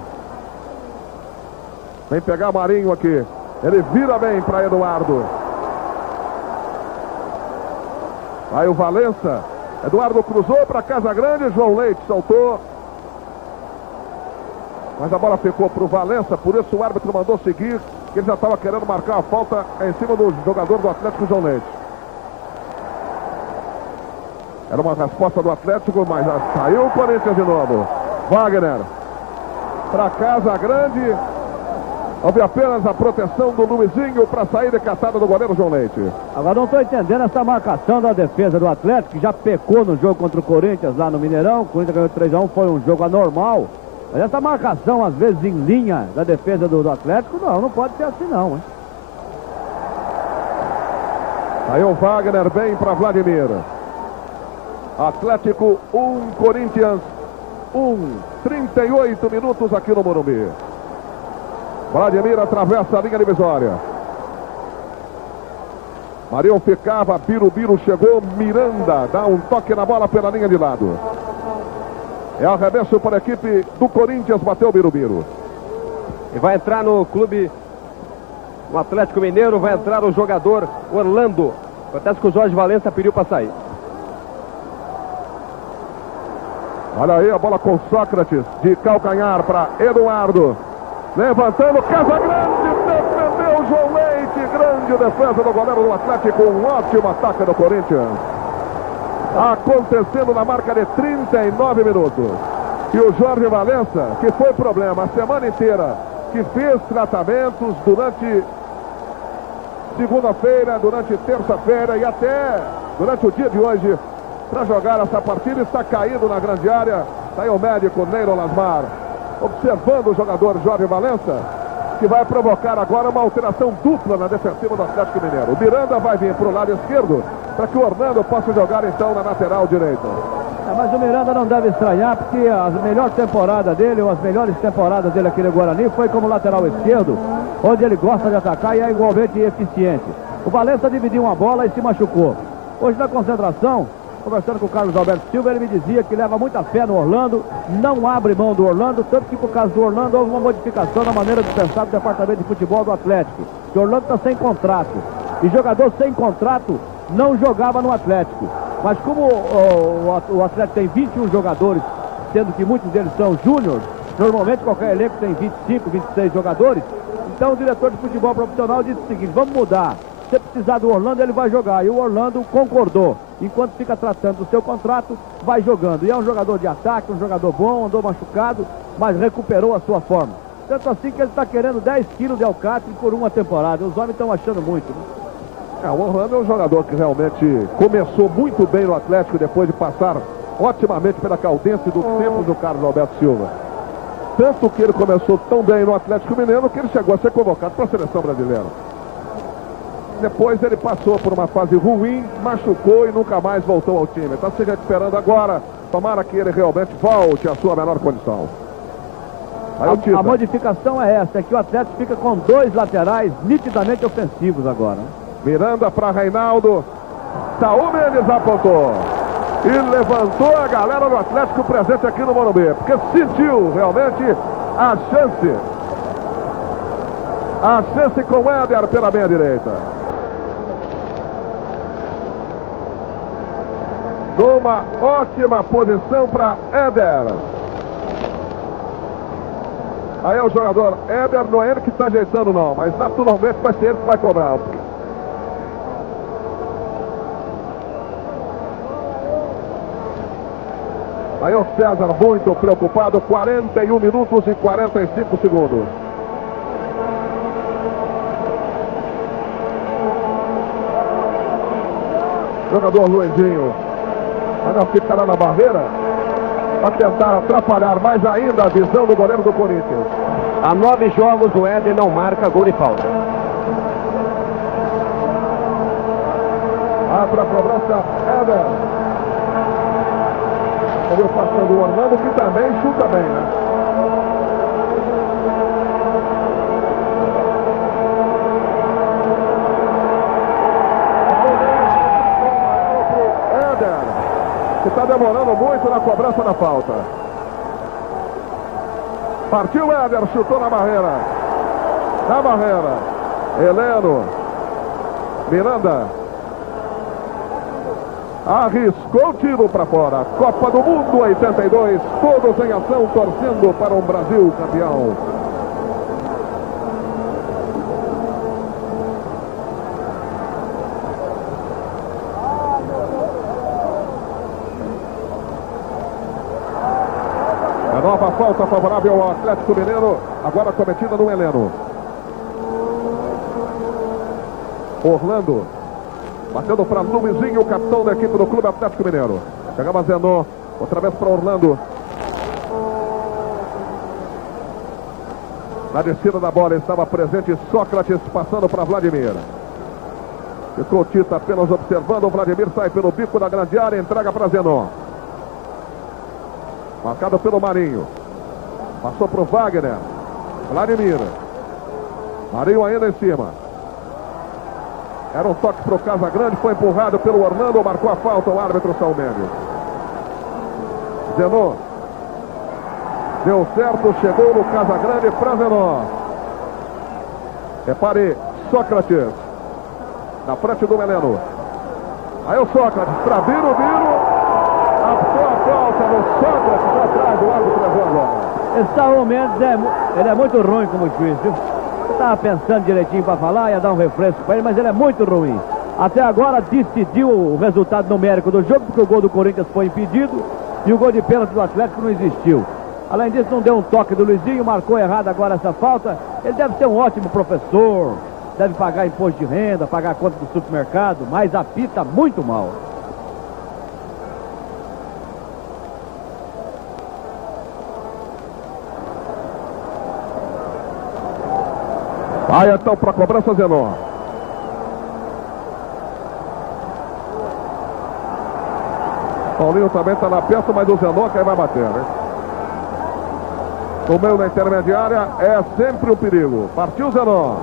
Vem pegar Marinho aqui. Ele vira bem para Eduardo. Aí o Valença. Eduardo cruzou para Casa Grande. João Leite soltou. Mas a bola ficou para o Valença. Por isso o árbitro mandou seguir. Que ele já estava querendo marcar a falta em cima do jogador do Atlético, João Leite. Era uma resposta do Atlético, mas já saiu o Corinthians de novo. Wagner. Para Casa Grande. Houve apenas a proteção do Luizinho para sair de caçada do goleiro João Leite. Agora não estou entendendo essa marcação da defesa do Atlético, que já pecou no jogo contra o Corinthians lá no Mineirão. O Corinthians ganhou 3-1, foi um jogo anormal. Mas essa marcação, às vezes, em linha da defesa do Atlético, não pode ser assim não, hein? Aí o Wagner vem para Vladimir. Atlético 1, Corinthians 1. 38 minutos aqui no Morumbi. Vladimir atravessa a linha divisória. Marião ficava, Birubiru chegou, Miranda dá um toque na bola pela linha de lado. É arremesso para a equipe do Corinthians, bateu o Birubiru. E vai entrar no clube, no Atlético Mineiro, vai entrar o jogador Orlando. Acontece que o Jorge Valença pediu para sair. Olha aí a bola com Sócrates, de calcanhar para Eduardo. Levantando, Casa Grande, defendeu João Leite. Grande defesa do goleiro do Atlético, um ótimo ataque do Corinthians. Acontecendo na marca de 39 minutos. E o Jorge Valença, que foi problema a semana inteira, que fez tratamentos durante segunda-feira, durante terça-feira e até durante o dia de hoje, para jogar essa partida, está caído na grande área. Está aí o médico Neiro Lasmar, observando o jogador Jorge Valença, que vai provocar agora uma alteração dupla na defensiva do Atlético Mineiro. O Miranda vai vir para o lado esquerdo, para que o Orlando possa jogar então na lateral direita. Mas o Miranda não deve estranhar, porque a melhor temporada dele, ou as melhores temporadas dele aqui no Guarani, foi como lateral esquerdo, onde ele gosta de atacar e é igualmente eficiente. O Valença dividiu uma bola e se machucou. Hoje na concentração, conversando com o Carlos Alberto Silva, ele me dizia que leva muita fé no Orlando, não abre mão do Orlando, tanto que por causa do Orlando houve uma modificação na maneira de pensar do departamento de futebol do Atlético. Que o Orlando está sem contrato, e jogador sem contrato não jogava no Atlético. Mas como o Atlético tem 21 jogadores, sendo que muitos deles são júniores, Normalmente qualquer elenco tem 25, 26 jogadores. Então o diretor de futebol profissional disse o seguinte: vamos mudar. Se precisar do Orlando, ele vai jogar. E o Orlando concordou. Enquanto fica tratando do seu contrato, vai jogando. E é um jogador de ataque, um jogador bom, andou machucado, mas recuperou a sua forma. Tanto assim que ele está querendo 10 quilos de alcatre por uma temporada. Os homens estão achando muito, né? O Orlando é um jogador que realmente começou muito bem no Atlético depois de passar otimamente pela Caldense do tempo do Carlos Alberto Silva. Tanto que ele começou tão bem no Atlético Mineiro que ele chegou a ser convocado para a seleção brasileira. Depois ele passou por uma fase ruim, machucou e nunca mais voltou ao time. Está se recuperando agora. Tomara que ele realmente volte à sua melhor condição. A modificação é essa, é que o Atlético fica com 2 laterais nitidamente ofensivos agora. Miranda para Reinaldo. Saúl Mendes apontou. E levantou a galera do Atlético presente aqui no Morumbi. Porque sentiu realmente a chance. A chance com o Éder pela meia direita. Numa ótima posição para Éder. Aí é o jogador Éder, não é ele que está ajeitando não, mas naturalmente vai ser ele que vai cobrar. Aí o César muito preocupado, 41 minutos e 45 segundos. Jogador Luizinho, ainda ficará na barreira para tentar atrapalhar mais ainda a visão do goleiro do Corinthians. Há 9 jogos o Éder não marca gol de falta. Para a cobrança, Éder. Olha o passando do Orlando, que também chuta bem, né? Éder, que está demorando muito na cobrança da falta. Partiu Éder, chutou na barreira. Na barreira. Heleno. Miranda. Arriscou o tiro para fora. Copa do Mundo 82. Todos em ação, torcendo para um Brasil campeão. A nova falta favorável ao Atlético Mineiro. Agora cometida no Heleno. Orlando. Batendo para Luizinho, o capitão da equipe do Clube Atlético Mineiro. Chegava Zenon, outra vez para Orlando. Na descida da bola estava presente Sócrates, passando para Vladimir. Ficou Tita apenas observando. O Vladimir sai pelo bico da grande área, entrega para Zenon. Marcado pelo Marinho. Passou para o Wagner. Vladimir. Marinho ainda em cima. Era um toque para o Casagrande, foi empurrado pelo Orlando, marcou a falta o árbitro Saúl Mendes. Zenon. Deu certo, chegou no Casagrande para Zenon. Repare, Sócrates. Na frente do Heleno. Aí o Sócrates, para Biro. Apontou a falta no Sócrates, atrás do árbitro agora. Esse Saúl Mendes, ele é muito ruim como juiz, viu? Eu estava pensando direitinho para falar, ia dar um refresco para ele, mas ele é muito ruim. Até agora decidiu o resultado numérico do jogo, porque o gol do Corinthians foi impedido e o gol de pênalti do Atlético não existiu. Além disso, não deu um toque do Luizinho, marcou errado agora essa falta. Ele deve ser um ótimo professor, deve pagar imposto de renda, pagar conta do supermercado, mas apita muito mal. Vai então para a cobrança, Zenon. Paulinho também está na peça, mas o Zenon que aí vai bater, né? No meio da intermediária é sempre um perigo. Partiu Zenon.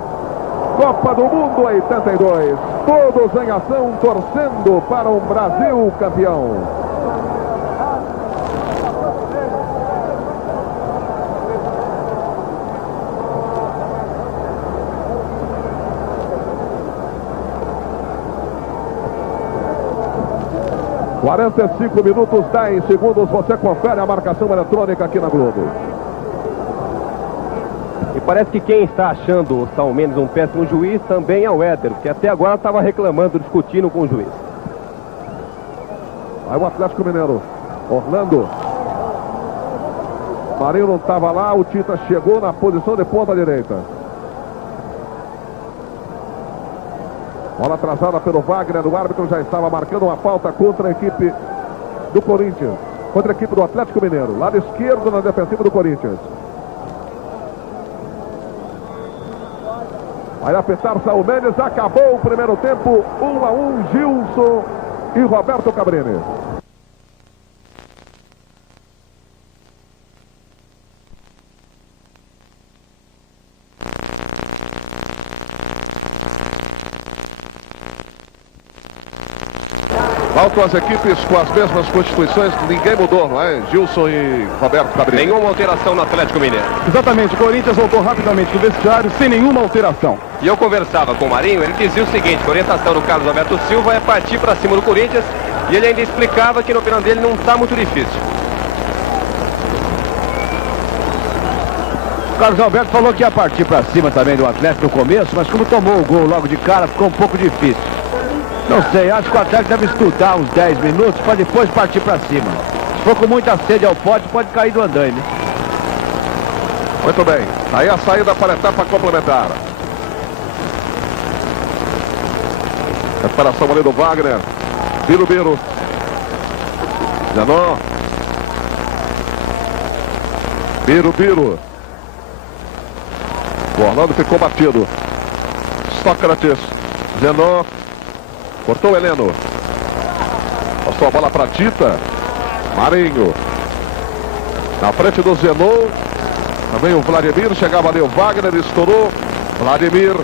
Copa do Mundo 82. Todos em ação, torcendo para um Brasil campeão. (45 minutos, 10 segundos). Você confere a marcação eletrônica aqui na Globo. parece que quem está achando o Saul Mendes um péssimo juiz também é o Éder, que até agora estava reclamando, discutindo com o juiz. Aí o Atlético Mineiro. Orlando. Marinho não estava lá, o Tita chegou na posição de ponta direita. Bola atrasada pelo Wagner, o árbitro já estava marcando uma falta contra a equipe do Corinthians. Contra a equipe do Atlético Mineiro. Lado esquerdo na defensiva do Corinthians. Vai apertar Saul Mendes, acabou o primeiro tempo, 1-1, Gilson e Roberto Cabrini. Voltam as equipes com as mesmas constituições, ninguém mudou, não é? Gilson e Roberto Cabrini. Nenhuma alteração no Atlético Mineiro. Exatamente, o Corinthians voltou rapidamente do vestiário sem nenhuma alteração. E eu conversava com o Marinho, ele dizia o seguinte, a orientação do Carlos Alberto Silva é partir para cima do Corinthians, e ele ainda explicava que no opinião dele não está muito difícil. O Carlos Alberto falou que ia partir para cima também do Atlético no começo, mas como tomou o gol logo de cara, ficou um pouco difícil. Não sei, acho que o Atlético deve estudar uns 10 minutos para depois partir para cima. Se for com muita sede ao pote, pode cair do andaime. Muito bem, aí a saída para a etapa complementar. Recuperação ali do Wagner. Birubiru. Zenon. Birubiru. O Orlando ficou batido. Sócrates. Zenon. Cortou o Heleno. Passou a bola para Tita. Marinho. Na frente do Zenon. Também o Vladimir. Chegava ali o Wagner. Estourou. Vladimir.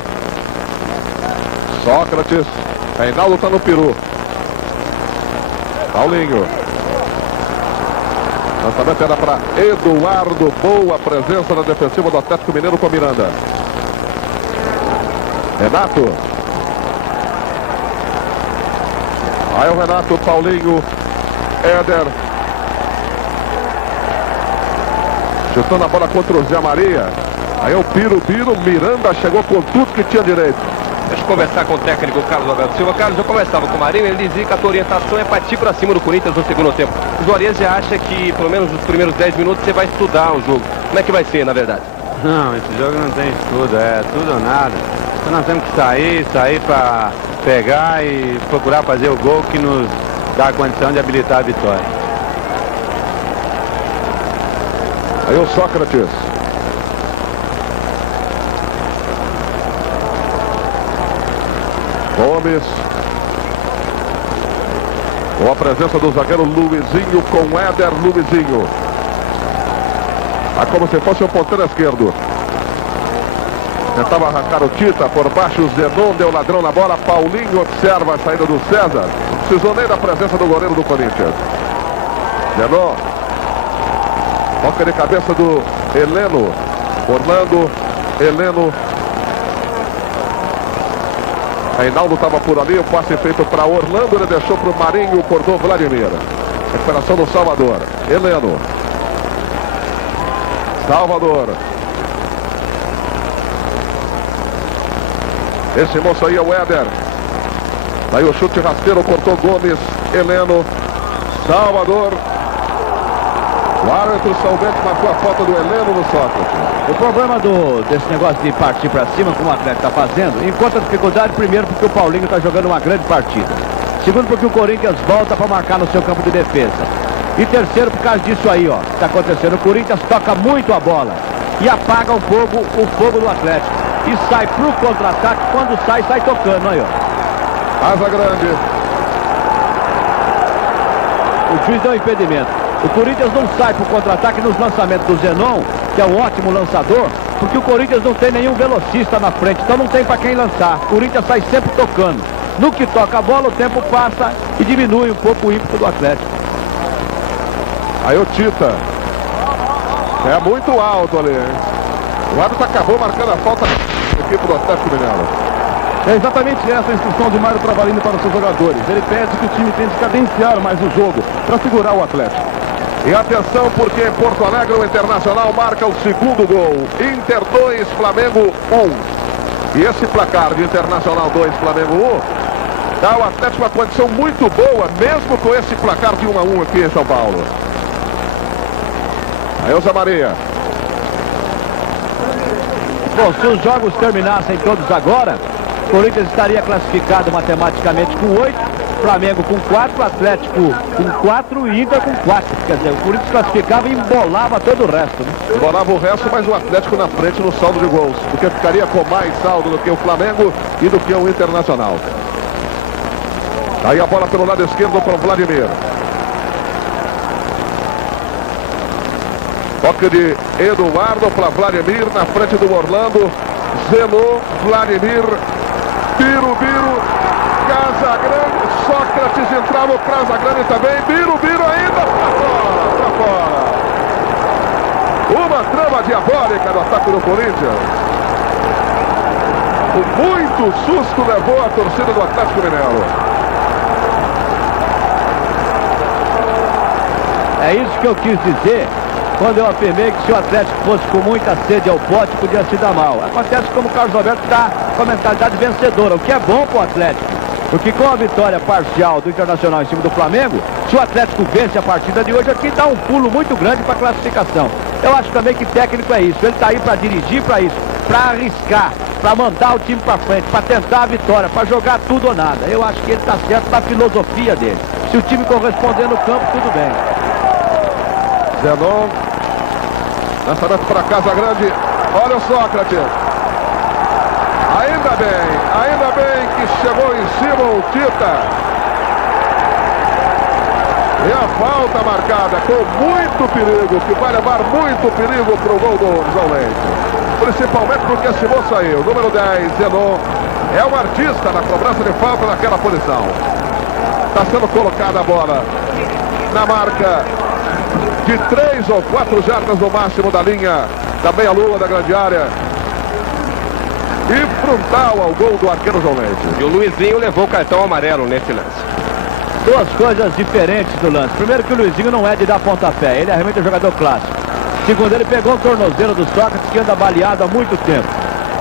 Sócrates. Reinaldo está no peru. Paulinho. Lançamento era para Eduardo. Boa presença na defensiva do Atlético Mineiro com Miranda. Renato. Aí o Renato, Paulinho, Éder. Chutando a bola contra o Zé Maria. Aí o Birubiru, Miranda chegou com tudo que tinha direito. Deixa eu conversar com o técnico Carlos Alberto Silva. Carlos, eu conversava com o Marinho, ele dizia que a tua orientação é partir para cima do Corinthians no segundo tempo. O Juarez já acha que pelo menos nos primeiros 10 minutos você vai estudar o jogo. Como é que vai ser, na verdade? Não, esse jogo não tem estudo, é tudo ou nada. Então nós temos que sair para pegar e procurar fazer o gol que nos dá a condição de habilitar a vitória. Aí o Sócrates. Gomes. Com a presença do zagueiro Luizinho com Éder. Luizinho. Como se fosse um ponteiro esquerdo. Tentava arrancar o Tita por baixo. O Zenon deu ladrão na bola. Paulinho observa a saída do César. Não precisou nem da presença do goleiro do Corinthians. Zenon. Toca de cabeça do Heleno. Orlando. Heleno. Reinaldo estava por ali. O passe feito para Orlando. Ele deixou para o Marinho. Cortou Vladimir. Recuperação do Salvador. Heleno. Salvador. Esse moço aí é o Éder. Daí o chute rasteiro, cortou Gomes. Heleno. Salvador. O árbitro somente marcou a falta do Heleno no Sócrates. O problema desse negócio de partir para cima, como o Atlético está fazendo, encontra dificuldade, primeiro porque o Paulinho está jogando uma grande partida. Segundo porque o Corinthians volta para marcar no seu campo de defesa. E terceiro por causa disso aí, ó, está acontecendo. O Corinthians toca muito a bola e apaga o fogo do Atlético. E sai pro contra-ataque, quando sai tocando, aí, ó. Asa grande. O juiz deu um impedimento. O Corinthians não sai pro contra-ataque nos lançamentos do Zenon, que é um ótimo lançador, porque o Corinthians não tem nenhum velocista na frente, então não tem para quem lançar. O Corinthians sai sempre tocando. No que toca a bola, o tempo passa e diminui um pouco o ímpeto do Atlético. Aí o Tita. É muito alto ali, hein? O árbitro acabou marcando a falta da equipe do Atlético Mineiro. É exatamente essa a instrução de Mário Travalini para os seus jogadores. Ele pede que o time tente cadenciar mais o jogo para segurar o Atlético. E atenção, porque em Porto Alegre o Internacional marca o segundo gol. Inter 2, Flamengo 1. E esse placar de Internacional 2, Flamengo 1, dá ao Atlético uma condição muito boa, mesmo com esse placar de 1-1 aqui em São Paulo. Aí o Zé Maria. Bom, se os jogos terminassem todos agora, o Corinthians estaria classificado matematicamente com 8, Flamengo com 4, Atlético com 4 e Inter com 4. Quer dizer, o Corinthians classificava e embolava todo o resto, né? Embolava o resto, mas o Atlético na frente no saldo de gols, porque ficaria com mais saldo do que o Flamengo e do que o Internacional. Aí a bola pelo lado esquerdo para o Vladimir. Toque de Eduardo para Vladimir na frente do Orlando. Zelou, Vladimir, Biro, Casagrande, Sócrates entrava o Casagrande também. Biro ainda para fora. Uma trama diabólica no ataque do Corinthians. Muito susto levou a torcida do Atlético Mineiro. É isso que eu quis dizer quando eu afirmei que se o Atlético fosse com muita sede ao pote, podia se dar mal. Acontece como o Carlos Alberto está com a mentalidade vencedora, o que é bom para o Atlético. Porque com a vitória parcial do Internacional em cima do Flamengo, se o Atlético vence a partida de hoje aqui, dá um pulo muito grande para a classificação. Eu acho também que técnico é isso, ele está aí para dirigir para isso, para arriscar, para mandar o time para frente, para tentar a vitória, para jogar tudo ou nada. Eu acho que ele está certo na filosofia dele. Se o time corresponder no campo, tudo bem. Zenon, lançamento para Casagrande, olha o Sócrates. Ainda bem que chegou em cima o Tita. E a falta marcada com muito perigo, que vai levar muito perigo para o gol do João Leite. Principalmente porque esse moço aí, o número 10, Zenon, é um artista na cobrança de falta naquela posição. Está sendo colocada a bola na marca de 3 ou 4 jardas no máximo da linha da meia-lua da grande área. E frontal ao gol do arqueiro João Leite. E o Luizinho levou o cartão amarelo nesse lance. Duas coisas diferentes do lance. Primeiro que o Luizinho não é de dar pontapé, ele é realmente um jogador clássico. Segundo, ele pegou o tornozelo do Sócrates, que anda baleado há muito tempo.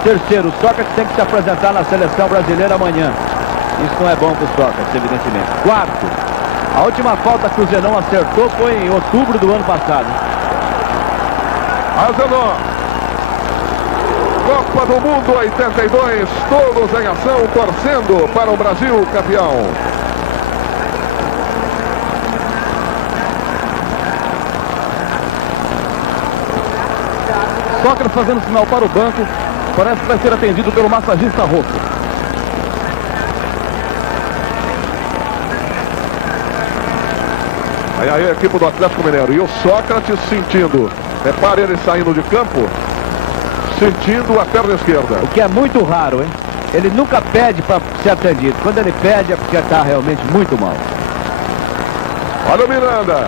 Terceiro, o Sócrates tem que se apresentar na seleção brasileira amanhã. Isso não é bom para o Sócrates, evidentemente. Quarto, a última falta que o Zenon acertou foi em outubro do ano passado. A Zenon, Copa do Mundo 82, todos em ação, torcendo para o Brasil campeão. Sócrates fazendo sinal para o banco, parece que vai ser atendido pelo massagista roxo. Aí a equipe do Atlético Mineiro. E o Sócrates sentindo. Repare ele saindo de campo, sentindo a perna esquerda. O que é muito raro, hein? Ele nunca pede para ser atendido. Quando ele pede é porque está realmente muito mal. Olha o Miranda.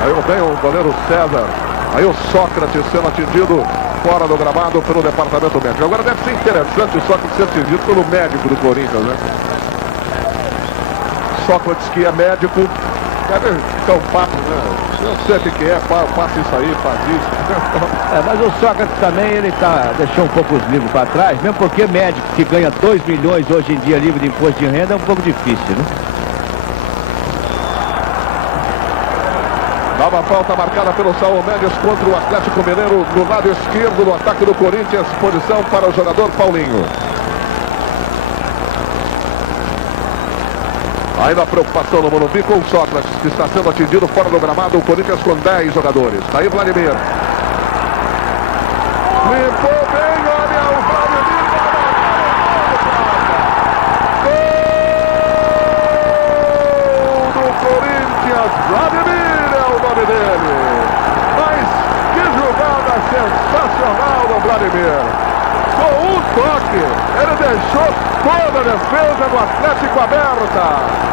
Aí vem o goleiro César. Aí o Sócrates sendo atingido fora do gramado pelo departamento médico. Agora deve ser interessante o Sócrates ser atingido pelo médico do Corinthians, né? Sócrates, que é médico, deve ficar um papo, né? Eu sei o que é, passa isso aí, faz isso. Mas o Sócrates também, ele deixou um pouco os livros para trás, mesmo porque médico que ganha 2 milhões hoje em dia livre de imposto de renda é um pouco difícil, né? Nova falta marcada pelo Saul Mendes contra o Atlético Mineiro no lado esquerdo do ataque do Corinthians. Posição para o jogador Paulinho. Ainda a preocupação no Morumbi com o Sócrates, que está sendo atingido fora do gramado. O Corinthians com 10 jogadores. Está aí Vladimir. Limpou bem, olha o Vladimir. Gol do Corinthians. Vladimir é o nome dele. Mas que jogada sensacional do Vladimir. Com um toque, ele deixou toda a defesa do Atlético aberta.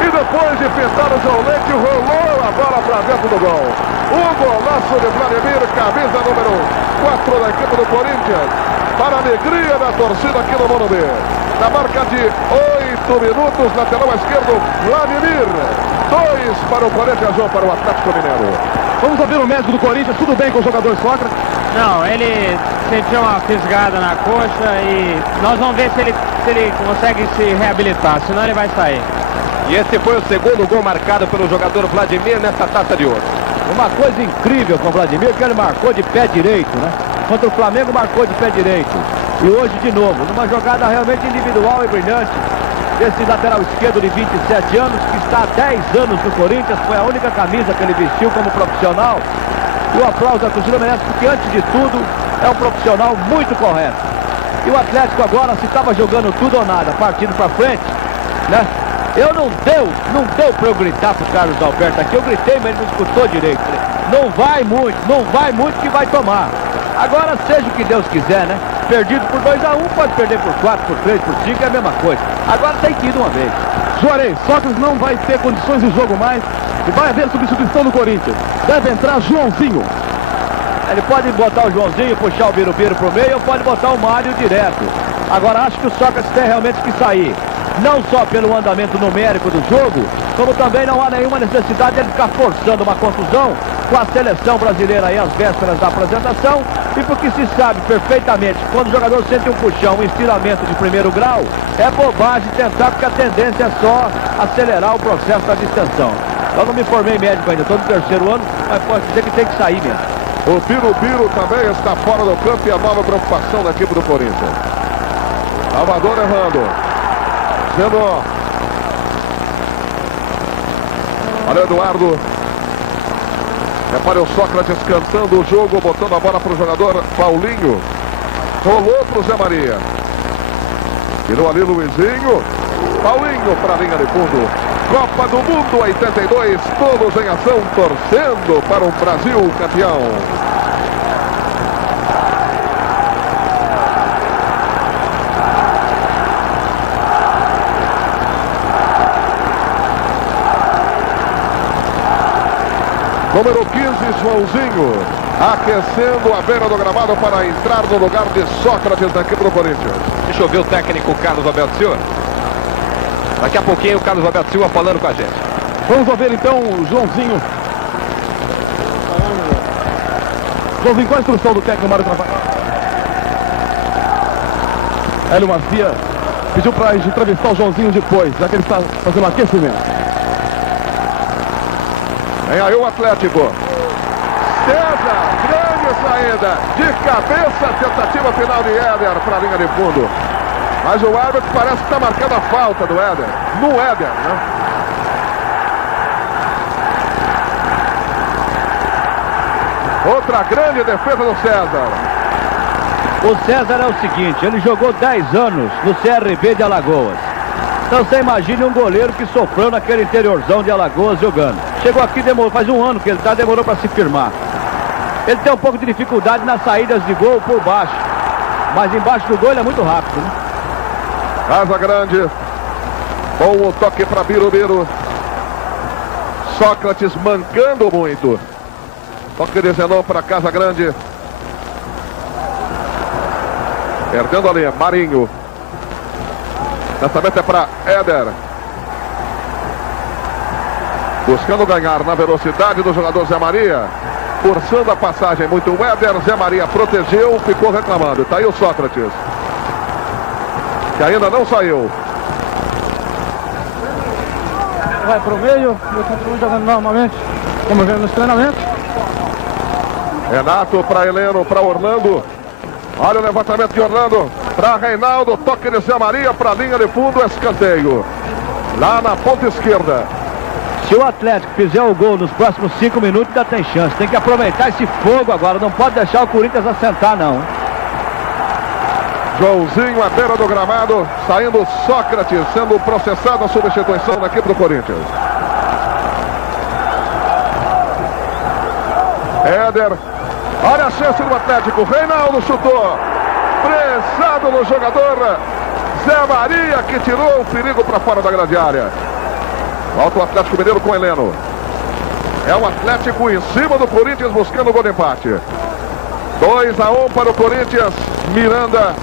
E depois de pintar o João Leite, rolou a bola para dentro do gol. O golaço de Vladimir, camisa número 4 da equipe do Corinthians, para a alegria da torcida aqui no Morumbi. Na marca de 8 minutos, lateral esquerdo, Vladimir. 2 para o Corinthians, 1 para o Atlético Mineiro. Vamos ouvir o médico do Corinthians, tudo bem com o jogador Sócrates? Não, ele sentiu uma fisgada na coxa e nós vamos ver se ele consegue se reabilitar, senão ele vai sair. E esse foi o segundo gol marcado pelo jogador Vladimir nessa taça de ouro. Uma coisa incrível com o Vladimir, que ele marcou de pé direito, né? Contra o Flamengo marcou de pé direito. E hoje de novo, numa jogada realmente individual e brilhante. Esse lateral esquerdo de 27 anos, que está há 10 anos no Corinthians, foi a única camisa que ele vestiu como profissional. E o aplauso da torcida merece, porque antes de tudo, é um profissional muito correto. E o Atlético agora, se estava jogando tudo ou nada, partindo para frente, né? Não deu para eu gritar pro Carlos Alberto aqui, eu gritei, mas ele não escutou direito. Não vai muito que vai tomar. Agora seja o que Deus quiser, né? Perdido por 2-1, pode perder por 4, por 3, por 5, é a mesma coisa. Agora tem que ir de uma vez. Juarez, Sócrates não vai ter condições de jogo mais e vai haver substituição no Corinthians. Deve entrar Joãozinho. Ele pode botar o Joãozinho, puxar o Birubiru pro meio, ou pode botar o Mário direto. Agora acho que o Sócrates tem realmente que sair. Não só pelo andamento numérico do jogo, como também não há nenhuma necessidade de ele ficar forçando uma contusão com a seleção brasileira aí às vésperas da apresentação, e porque se sabe perfeitamente que quando o jogador sente um puxão, um estiramento de primeiro grau, é bobagem tentar, porque a tendência é só acelerar o processo da distensão. Eu não me formei médico ainda, estou no terceiro ano, mas pode dizer que tem que sair mesmo. O Birubiru também está fora do campo e a nova preocupação da equipe do Corinthians. Salvador errando. Zenon. Olha o Eduardo. Repare o Sócrates cantando o jogo, botando a bola para o jogador Paulinho. Rolou para o Zé Maria. Tirou ali Luizinho. Paulinho para a linha de fundo. Copa do Mundo 82, todos em ação, torcendo para o Brasil campeão. Número 15, Joãozinho, aquecendo a beira do gramado para entrar no lugar de Sócrates da equipe do Corinthians. Deixa eu ver o técnico Carlos Alberto Silva. Daqui a pouquinho o Carlos Alberto Silva falando com a gente. Vamos ouvir então o Joãozinho. Joãozinho, qual a instrução do técnico Mário Travassos? Hélio Macia pediu para a gente entrevistar o Joãozinho depois, já que ele está fazendo aquecimento. Vem aí o Atlético. César, grande saída. De cabeça, tentativa final de Éder para a linha de fundo. Mas o árbitro parece que está marcando a falta do Éder. No Éder, né? Outra grande defesa do César. O César é o seguinte, ele jogou 10 anos no CRB de Alagoas. Então você imagine um goleiro que sofreu naquele interiorzão de Alagoas jogando. Chegou aqui, demorou, faz um ano que ele está, demorou para se firmar. Ele tem um pouco de dificuldade nas saídas de gol por baixo. Mas embaixo do gol ele é muito rápido, né? Casa Grande. Bom o toque para Birubiru. Sócrates mancando muito. Toque de Zenon para Casa Grande. Perdendo ali, Marinho. Lançamento é para Éder. Buscando ganhar na velocidade do jogador Zé Maria. Forçando a passagem muito o Éder. Zé Maria protegeu, ficou reclamando. Está aí o Sócrates, que ainda não saiu. Vai pro meio, eu continuo jogando normalmente, como vemos nos treinamentos. Renato para Heleno, para Orlando. Olha o levantamento de Orlando. Para Reinaldo, toque de Zé Maria para a linha de fundo, escanteio. Lá na ponta esquerda. Se o Atlético fizer o gol nos próximos 5 minutos, ainda tem chance. Tem que aproveitar esse fogo agora. Não pode deixar o Corinthians assentar, não. Joãozinho à beira do gramado. Saindo Sócrates, sendo processado a substituição na equipe do Corinthians. Éder. Olha a chance do Atlético. Reinaldo chutou. Prensado no jogador Zé Maria, que tirou o perigo para fora da grande área. Volta o Atlético Mineiro com Heleno. É o Atlético em cima do Corinthians buscando o gol de empate. 2-1 para o Corinthians. Miranda,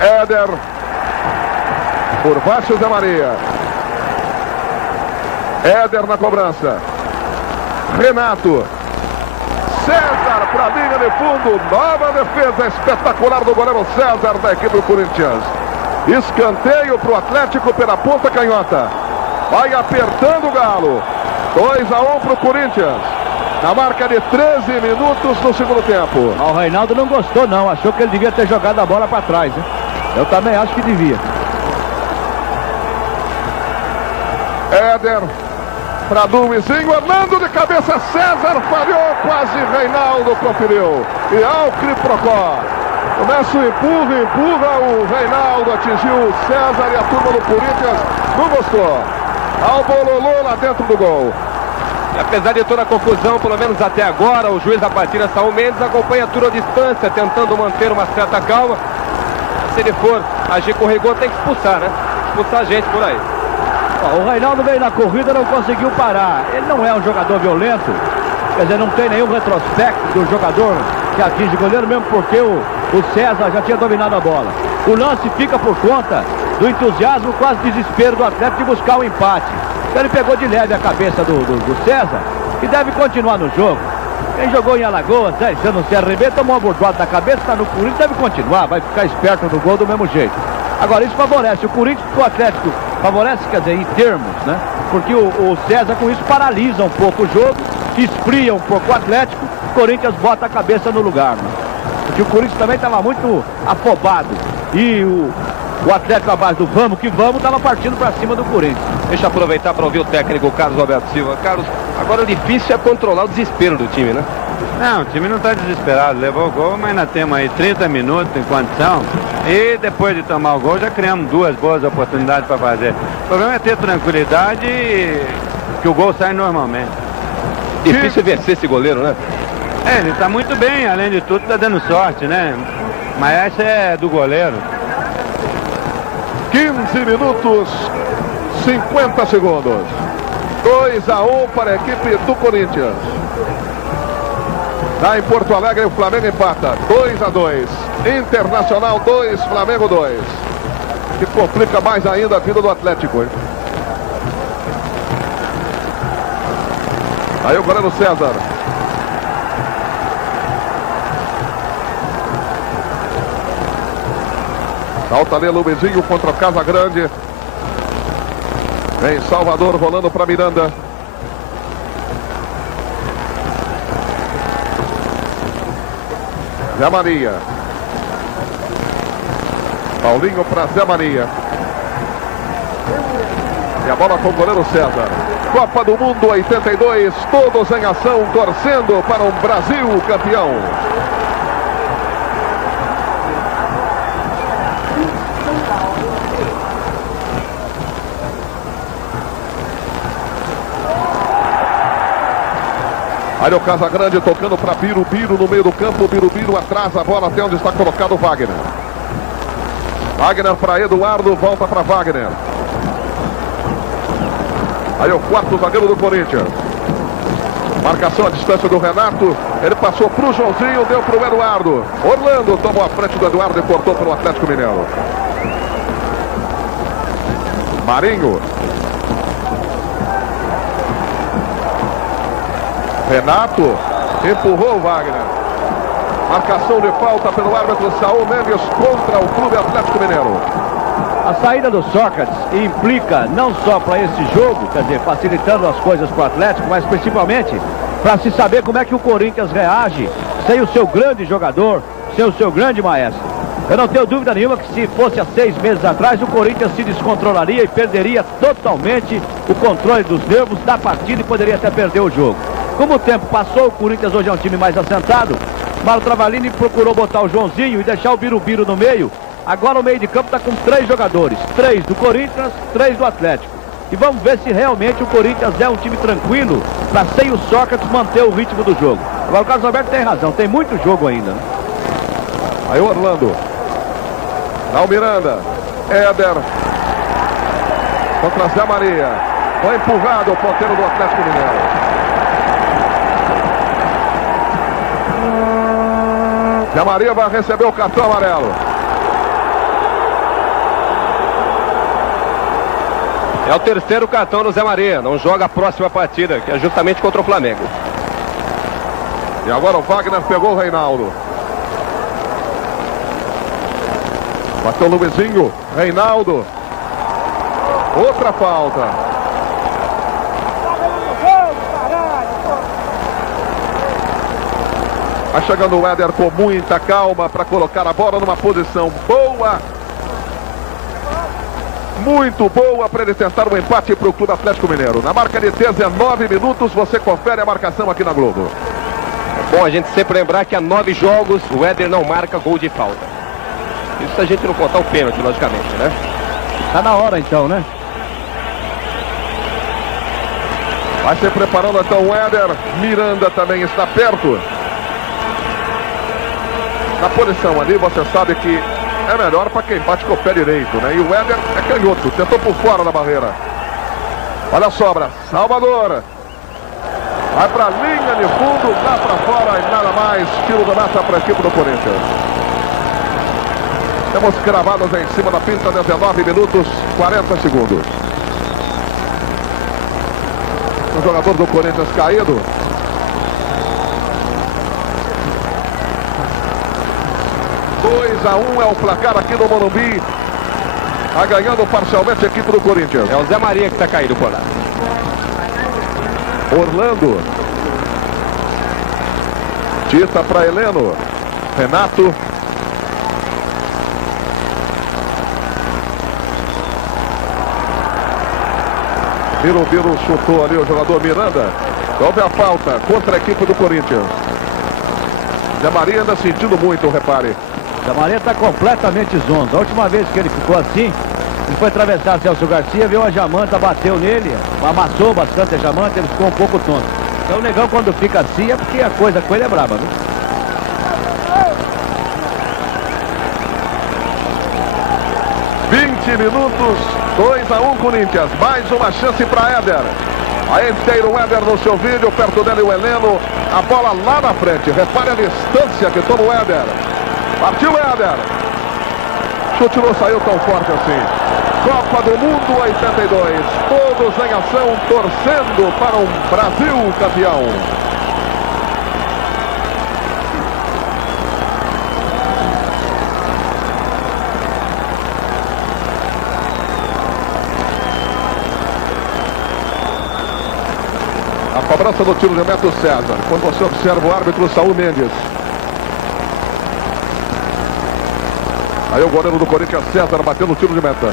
Éder, Por baixo, Zé Maria. Éder na cobrança. Renato. César para a linha de fundo. Nova defesa espetacular do goleiro César da equipe do Corinthians. Escanteio para o Atlético pela ponta canhota. Vai apertando o Galo. 2-1 para o Corinthians. Na marca de 13 minutos do segundo tempo. O Reinaldo não gostou não. Achou que ele devia ter jogado a bola para trás, hein? Eu também acho que devia. Éder para Luizinho, Orlando de cabeça, César falhou, quase Reinaldo conferiu. E Alcri Procó. Começa o empurra, o Reinaldo atingiu o César e a turma do Corinthians não gostou. Ao bololô lá dentro do gol. E apesar de toda a confusão, pelo menos até agora, o juiz da partida, Saul Mendes, acompanha tudo à distância, tentando manter uma certa calma. Se ele for agir com rigor, tem que expulsar, né? Expulsar a gente por aí. O Reinaldo veio na corrida, não conseguiu parar. Ele não é um jogador violento. Quer dizer, não tem nenhum retrospecto do jogador que atinge o goleiro, mesmo porque o César já tinha dominado a bola. O lance fica por conta do entusiasmo, quase desespero do Atlético de buscar o empate. Então ele pegou de leve a cabeça do César e deve continuar no jogo. Quem jogou em Alagoas, 10 anos no CRB, tomou uma bordoada na cabeça, está no Corinthians, deve continuar, vai ficar esperto no gol do mesmo jeito. Agora, isso favorece o Corinthians, porque o Atlético favorece, quer dizer, em termos, né? Porque o César com isso paralisa um pouco o jogo, esfria um pouco o Atlético, o Corinthians bota a cabeça no lugar, né? Porque o Corinthians também estava muito afobado e o Atlético à base do vamos que vamos estava partindo para cima do Corinthians. Deixa eu aproveitar para ouvir o técnico Carlos Alberto Silva. Carlos, agora o difícil é controlar o desespero do time, né? Não, o time não está desesperado, levou o gol, mas nós temos aí 30 minutos em condição e depois de tomar o gol já criamos duas boas oportunidades para fazer. O problema é ter tranquilidade e que o gol sai normalmente. Difícil vencer esse goleiro, né? Ele está muito bem, além de tudo está dando sorte, né? Mas essa é do goleiro. 15 minutos, 50 segundos. 2-1 para a equipe do Corinthians. Lá em Porto Alegre, o Flamengo empata. 2-2. Internacional 2, Flamengo 2. Que complica mais ainda a vida do Atlético, hein? Aí o goleiro César. Falta ali Luizinho contra o Casagrande. Vem Salvador rolando para Miranda. Zé Maria. Paulinho para Zé Maria. E a bola com o goleiro César. Copa do Mundo 82, todos em ação, torcendo para um Brasil campeão. Aí o Casagrande tocando para Birubiru no meio do campo. Birubiru atrás a bola até onde está colocado o Wagner. Wagner para Eduardo, volta para Wagner. Aí o quarto zagueiro do Corinthians. Marcação à distância do Renato. Ele passou para o Joãozinho, deu para o Eduardo. Orlando tomou a frente do Eduardo e cortou para o Atlético Mineiro. Marinho. Renato empurrou o Wagner. Marcação de falta pelo árbitro Saul Mendes contra o Clube Atlético Mineiro. A saída do Sócrates implica não só para esse jogo, quer dizer, facilitando as coisas para o Atlético, mas principalmente para se saber como é que o Corinthians reage sem o seu grande jogador, sem o seu grande maestro. Eu não tenho dúvida nenhuma que se fosse há 6 meses atrás, o Corinthians se descontrolaria e perderia totalmente o controle dos nervos da partida e poderia até perder o jogo. Como o tempo passou, o Corinthians hoje é um time mais assentado. Mário Travalini procurou botar o Joãozinho e deixar o Birubiru no meio. Agora o meio de campo está com 3 jogadores. 3 do Corinthians, 3 do Atlético. E vamos ver se realmente o Corinthians é um time tranquilo para sem o Sócrates manter o ritmo do jogo. Agora o Carlos Alberto tem razão, tem muito jogo ainda. Aí o Orlando. Dá o Miranda. Éder. Contra Zé Maria. Foi empurrado o ponteiro do Atlético Mineiro. Zé Maria vai receber o cartão amarelo. É o terceiro cartão do Zé Maria. Não joga a próxima partida, que é justamente contra o Flamengo. E agora o Wagner pegou o Reinaldo. Bateu o Luizinho. Reinaldo. Outra falta. Vai chegando o Éder com muita calma para colocar a bola numa posição boa. Muito boa para ele tentar um empate para o Clube Atlético Mineiro. Na marca de 19 minutos, você confere a marcação aqui na Globo. É bom a gente sempre lembrar que há 9 jogos o Éder não marca gol de falta. Isso se a gente não contar o pênalti, logicamente, né? Tá na hora então, né? Vai se preparando então o Éder. Miranda também está perto. Na posição ali, você sabe que é melhor para quem bate com o pé direito, né? E o Éder é canhoto, tentou por fora da barreira. Olha a sobra, Salvador. Vai para a linha de fundo, lá para fora e nada mais. Tiro da mata para a equipe do Corinthians. Temos cravados em cima da pinta, 19 minutos, 40 segundos. O jogador do Corinthians caído. A 1 é o placar aqui no Morumbi. Tá ganhando parcialmente a equipe do Corinthians. É o Zé Maria que está caído por lá. Orlando. Tita para Heleno. Renato. Birubiru chutou ali o jogador Miranda. Houve a falta contra a equipe do Corinthians. Zé Maria ainda sentindo muito, repare. Zé Maria está completamente zonzo. A última vez que ele ficou assim, ele foi atravessar Celso Garcia, viu a Jamanta, bateu nele, amassou bastante a Jamanta, ele ficou um pouco tonto. Então o negão quando fica assim é porque a coisa com ele é braba, viu? Minutos, 2-1 Corinthians, mais uma chance para Éder. Aí inteiro o Éder no seu vídeo, perto dele o Heleno, a bola lá na frente, repare a distância que toma o Éder. Partiu o Éder. Chute não saiu tão forte assim. Copa do Mundo 82, todos em ação, torcendo para um Brasil campeão. A cobrança do tiro de Beto César. Quando você observa o árbitro Saúl Mendes. Aí o goleiro do Corinthians, César, bateu no tiro de meta.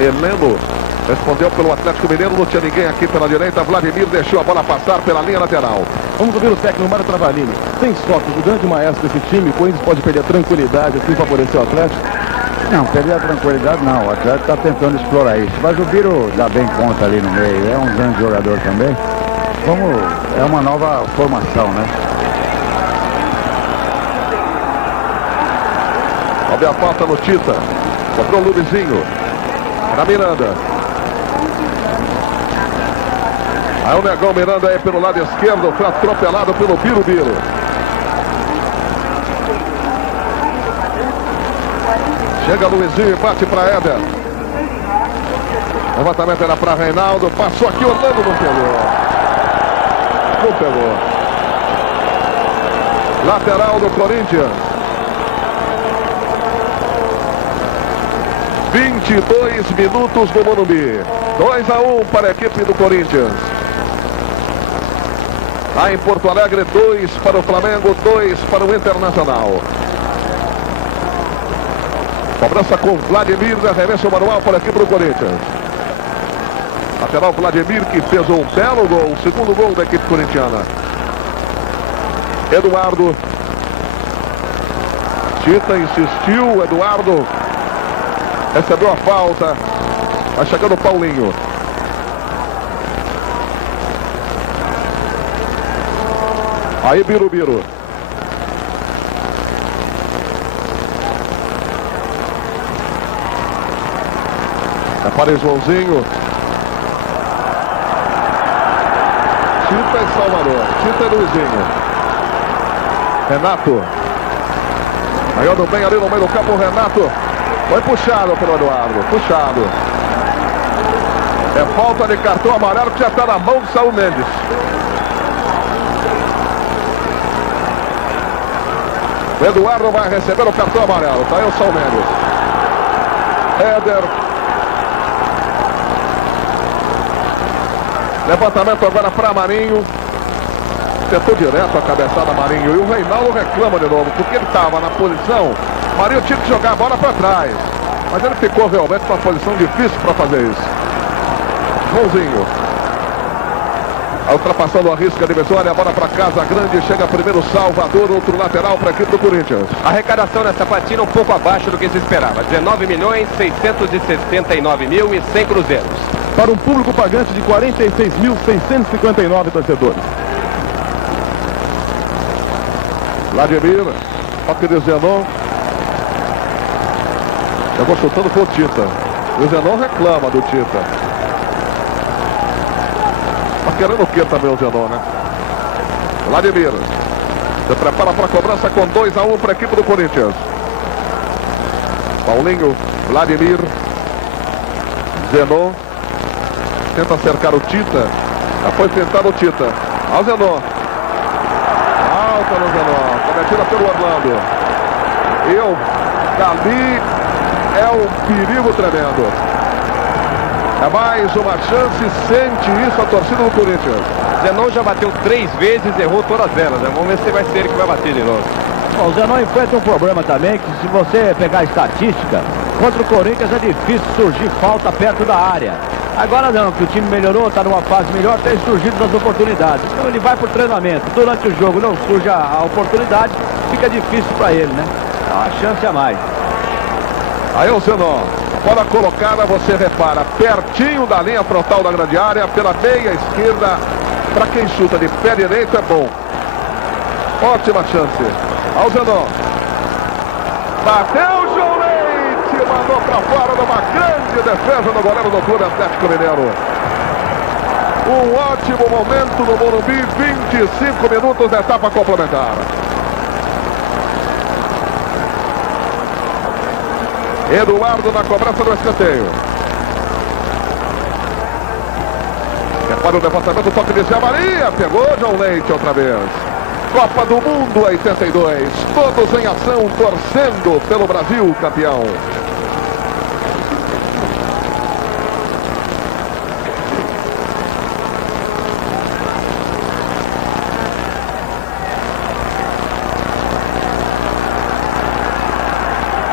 Heleno respondeu pelo Atlético Mineiro. Não tinha ninguém aqui pela direita. Vladimir deixou a bola passar pela linha lateral. Vamos ouvir o técnico Mário Travalini. Sem Sócrates, o grande maestro desse time, o Corinthians pode perder a tranquilidade assim favorecer o Atlético? Não, perder a tranquilidade não. O Atlético está tentando explorar isso. Mas o Biro dá bem conta ali no meio. É um grande jogador também. É uma nova formação, né? Olha a falta no Tita. Sobrou o Luizinho. Para Miranda. Aí o negão Miranda aí pelo lado esquerdo. Foi atropelado pelo Birubiru. Chega Luizinho e bate para Éder. Levantamento era para Reinaldo. Passou aqui, Orlando não pegou. Não pegou. Lateral do Corinthians. 22 minutos do Morumbi. 2-1 para a equipe do Corinthians. Lá em Porto Alegre, 2 para o Flamengo, 2 para o Internacional. Cobrança com Vladimir, arremesso manual para a equipe do Corinthians. Lateral Vladimir, que fez um belo gol, o segundo gol da equipe corintiana. Eduardo. Tita insistiu, Eduardo recebeu a falta. Vai chegando o Paulinho. Aí Birubiru. É para Joãozinho. Tita e Salvador. Tita e Luizinho. Renato. Ganhando bem ali no meio do campo o Renato. Foi puxado pelo Eduardo. Puxado. É falta de cartão amarelo que já está na mão do Saul Mendes. O Eduardo vai receber o cartão amarelo. Tá aí o Saul Mendes. Éder. Levantamento agora para Marinho. Tentou direto a cabeçada Marinho. E o Reinaldo reclama de novo, porque ele estava na posição. Marinho tinha que jogar a bola para trás. Mas ele ficou realmente numa posição difícil para fazer isso. Joãozinho. Ultrapassando a risca divisória, a bola para Casa Grande. Chega primeiro Salvador, outro lateral para a equipe do Corinthians. A arrecadação nessa partida um pouco abaixo do que se esperava. 19.669.100 cruzeiros. Para um público pagante de 46.659 torcedores. Vladimir, toque de Zenon. Chegou chutando com o Tita. O Zenon reclama do Tita. Tá querendo o que também o Zenon, né? Vladimir. Se prepara para a cobrança com 2-1 para a equipe do Corinthians. Paulinho, Vladimir. Zenon. Tenta cercar o Tita. Já foi tentado o Tita. Ao Zenon. Alta no Zenon. Cometida pelo Orlando. Dali é um perigo tremendo. É mais uma chance. Sente isso a torcida do Corinthians. Zenon já bateu 3 vezes, errou todas elas, né? Vamos ver se vai ser ele que vai bater de novo. Bom, o Zenon enfrenta um problema também, que se você pegar a estatística, contra o Corinthians é difícil surgir falta perto da área. Agora não, que o time melhorou, está numa fase melhor, tem surgido as oportunidades. Então ele vai para o treinamento. Durante o jogo não surge a oportunidade, fica difícil para ele, né? Dá uma chance a mais. Aí o Zenon. Bola colocada, você repara, pertinho da linha frontal da grande área, pela meia esquerda. Para quem chuta de pé direito é bom. Ótima chance. Ao Zenon. Bateu o João Leite. Mandou para fora numa grande defesa do goleiro do Clube Atlético Mineiro. Um ótimo momento no Morumbi. 25 minutos da etapa complementar. Eduardo na cobrança do escanteio. Repara o levantamento, toque de Zé Maria. Pegou João Leite outra vez. Copa do Mundo 82. Todos em ação, torcendo pelo Brasil campeão.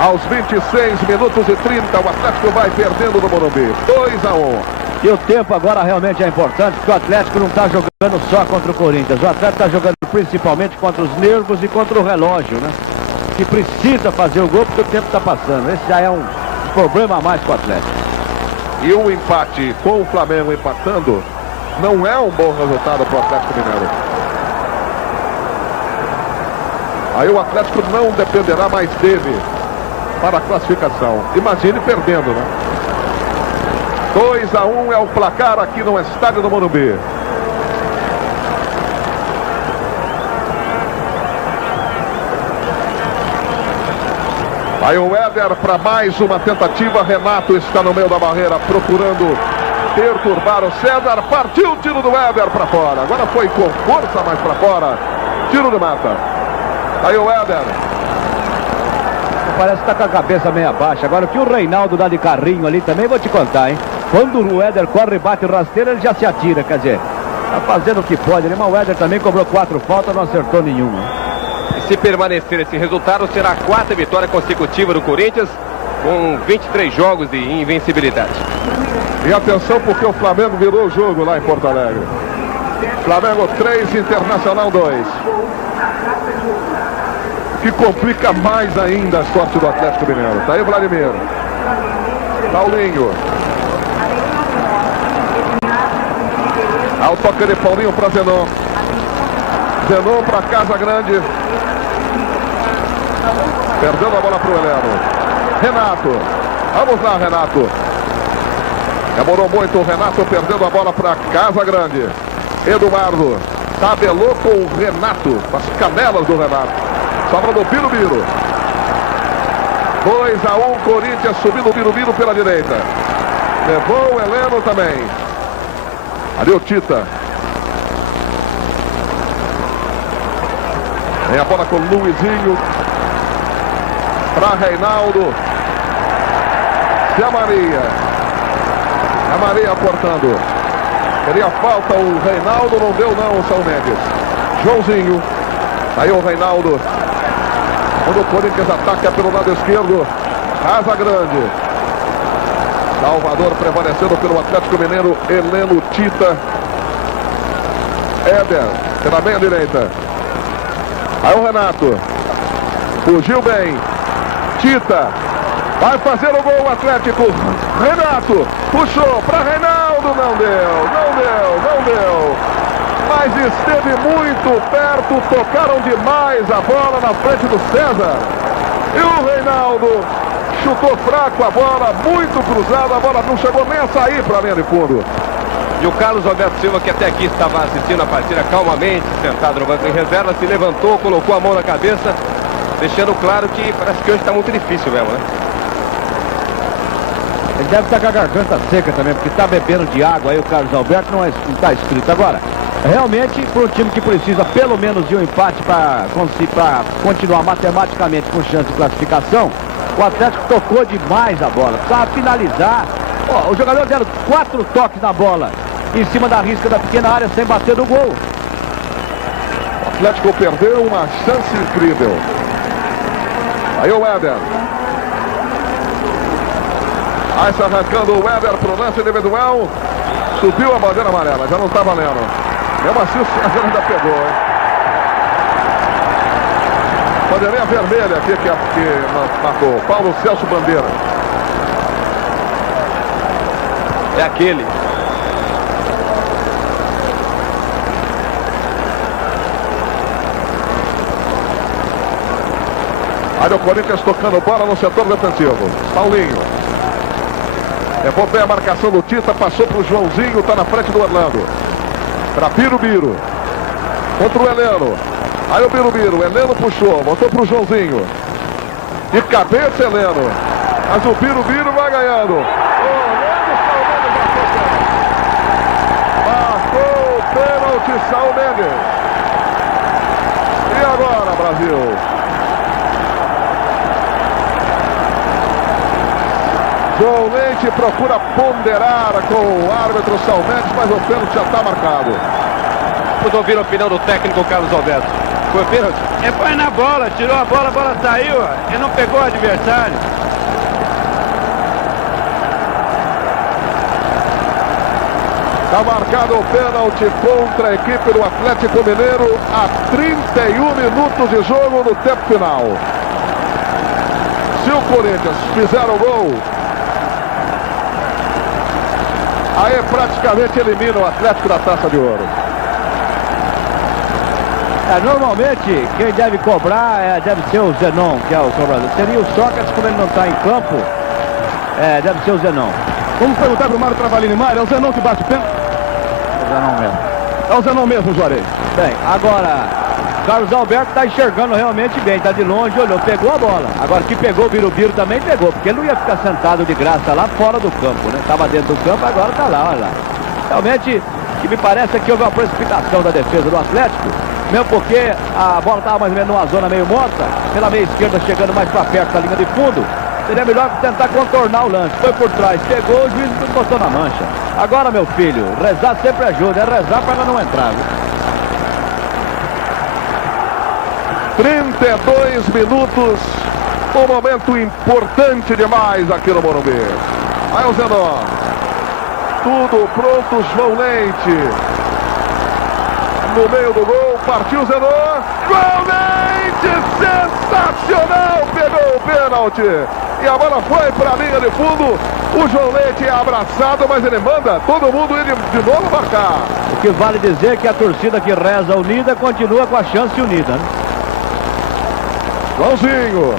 Aos 26 minutos e 30, o Atlético vai perdendo no Morumbi. 2-1. E o tempo agora realmente é importante, porque o Atlético não está jogando só contra o Corinthians. O Atlético está jogando principalmente contra os nervos e contra o relógio, né? Que precisa fazer o gol porque o tempo está passando. Esse já é um problema a mais para o Atlético. E o empate com o Flamengo empatando não é um bom resultado para o Atlético Mineiro. Aí o Atlético não dependerá mais dele para a classificação. Imagine perdendo, né? 2-1 é o placar aqui no estádio do Morumbi. Aí o Éder para mais uma tentativa. Renato está no meio da barreira procurando perturbar o César. Partiu o tiro do Éder para fora. Agora foi com força mais para fora. Tiro de mata. Aí o Éder. Parece que está com a cabeça meio baixa. Agora o que o Reinaldo dá de carrinho ali também, vou te contar, hein? Quando o Éder corre e bate rasteiro, ele já se atira, quer dizer, tá fazendo o que pode, né? Mas o Éder também cobrou 4 faltas, não acertou nenhuma. E se permanecer esse resultado, será a 4ª vitória consecutiva do Corinthians, com 23 jogos de invencibilidade. E atenção, porque o Flamengo virou o jogo lá em Porto Alegre. Flamengo 3, Internacional 2. Que complica mais ainda a sorte do Atlético Mineiro. Tá aí Vladimir. Paulinho. Ao toque de Paulinho para Zenon. Zenon para Casa Grande. Perdendo a bola para o Heleno. Renato. Vamos lá, Renato. Demorou muito o Renato, perdendo a bola para Casa Grande. Eduardo. Tabelou com o Renato. As canelas do Renato. Sobra do Levou o Heleno também. Ali o Tita. Vem a bola com o Luizinho. Para Reinaldo. Zé Maria. A Maria cortando. Queria falta o Reinaldo, não deu não o São Mendes. Joãozinho. Aí o Reinaldo. Quando o Corinthians ataca pelo lado esquerdo. Casa Grande. Salvador prevalecendo pelo Atlético Mineiro. Heleno, Tita. Éder. Pela meia direita. Aí o Renato. Fugiu bem. Tita. Vai fazer o gol o Atlético. Renato. Puxou para Reinaldo. Não deu. Mas esteve muito perto. Tocaram demais a bola na frente do César. E o Reinaldo chutou fraco a bola. Muito cruzada. A bola não chegou nem a sair para a linha de fundo. E o Carlos Alberto Silva, que até aqui estava assistindo a partida calmamente, sentado no banco em reserva, se levantou, colocou a mão na cabeça, deixando claro que parece que hoje está muito difícil mesmo, né? Ele deve estar com a garganta seca também, porque está bebendo de água aí o Carlos Alberto, não está escrito. Agora, realmente, para um time que precisa pelo menos de um empate para continuar matematicamente com chance de classificação, o Atlético tocou demais a bola, precisava finalizar. Ó, os jogadores deram 4 toques na bola, em cima da risca da pequena área, sem bater no gol. O Atlético perdeu uma chance incrível. Aí o Éder. Aí se arrancando o Éder para o lance individual. Subiu a bandeira amarela, já não está valendo. Mesmo assim o César ainda pegou, hein? Bandeirinha vermelha aqui que marcou. Paulo Celso Bandeira. É aquele. Olha o Corinthians tocando bola no setor defensivo. Paulinho. Levou bem a marcação do Tita, passou para o Joãozinho, está na frente do Orlando. Para Birubiru. Contra o Heleno. Aí o Birubiru, Heleno puxou, voltou para o Joãozinho. De cabeça, Heleno. Mas o Birubiru vai ganhando. O Orlando, marcou o pênalti, Saul Mendes. E agora, Brasil? João Leite procura ponderar com o árbitro Saul Mendes, mas o pênalti já está marcado. Vamos ouvir a opinião do técnico Carlos Alberto. Foi pênalti? Foi na bola, tirou a bola saiu, ele não pegou o adversário. Está marcado o pênalti contra a equipe do Atlético Mineiro a 31 minutos de jogo no tempo final. Se o Corinthians fizer o gol, aí praticamente elimina o Atlético da Taça de Ouro. Normalmente, quem deve cobrar deve ser o Zenon, que é o cobrador. Seria o Sócrates, como ele não está em campo, deve ser o Zenon. Vamos perguntar para o Mário Travalini. Mário, é o Zenon que bate o pênalti? É o Zenon mesmo. É o Zenon mesmo, Juarez. Bem, agora, Carlos Alberto está enxergando realmente bem, está de longe, olhou, pegou a bola. Agora, que pegou o Birubiru também pegou, porque ele não ia ficar sentado de graça lá fora do campo, né? Estava dentro do campo, agora está lá, olha lá. Realmente, o que me parece é que houve uma precipitação da defesa do Atlético, mesmo porque a bola estava mais ou menos numa zona meio morta, pela meia esquerda chegando mais para perto da linha de fundo. Seria melhor tentar contornar o lance. Foi por trás, pegou, o juiz botou na mancha. Agora, meu filho, rezar sempre ajuda, é rezar para ela não entrar, viu? 32 minutos, um momento importante demais aqui no Morumbi. Aí o Zenon, tudo pronto, João Leite, no meio do gol, partiu o Zenon, João Leite, sensacional, pegou o pênalti, e a bola foi para a linha de fundo, o João Leite é abraçado, mas ele manda todo mundo ir de novo marcar. O que vale dizer que a torcida que reza unida continua com a chance unida, né? Joãozinho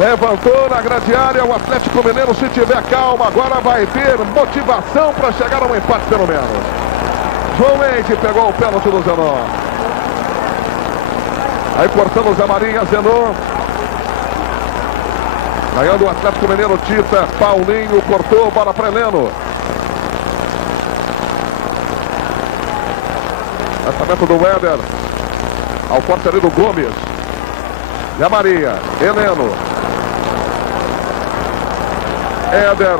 levantou na grande área. O Atlético Mineiro, se tiver calma, agora vai ter motivação para chegar a um empate pelo menos. João Leite pegou o pênalti do Zenon. Aí cortando o Zé Maria, Zenon. Ganhando o Atlético Mineiro, Tita. Paulinho cortou, bola para Heleno. Lançamento do Éder. Ao corte ali do Gomes. E a Maria. Heleno. Éder.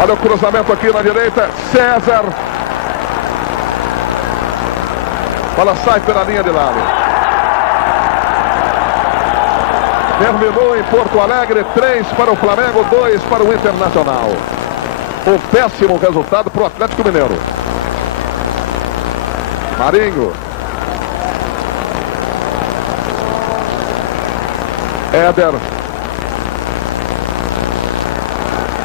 Olha o cruzamento aqui na direita. César. Bola sai pela linha de lado. Terminou em Porto Alegre. 3 para o Flamengo, 2 para o Internacional. Um péssimo resultado para o Atlético Mineiro. Marinho. Éder.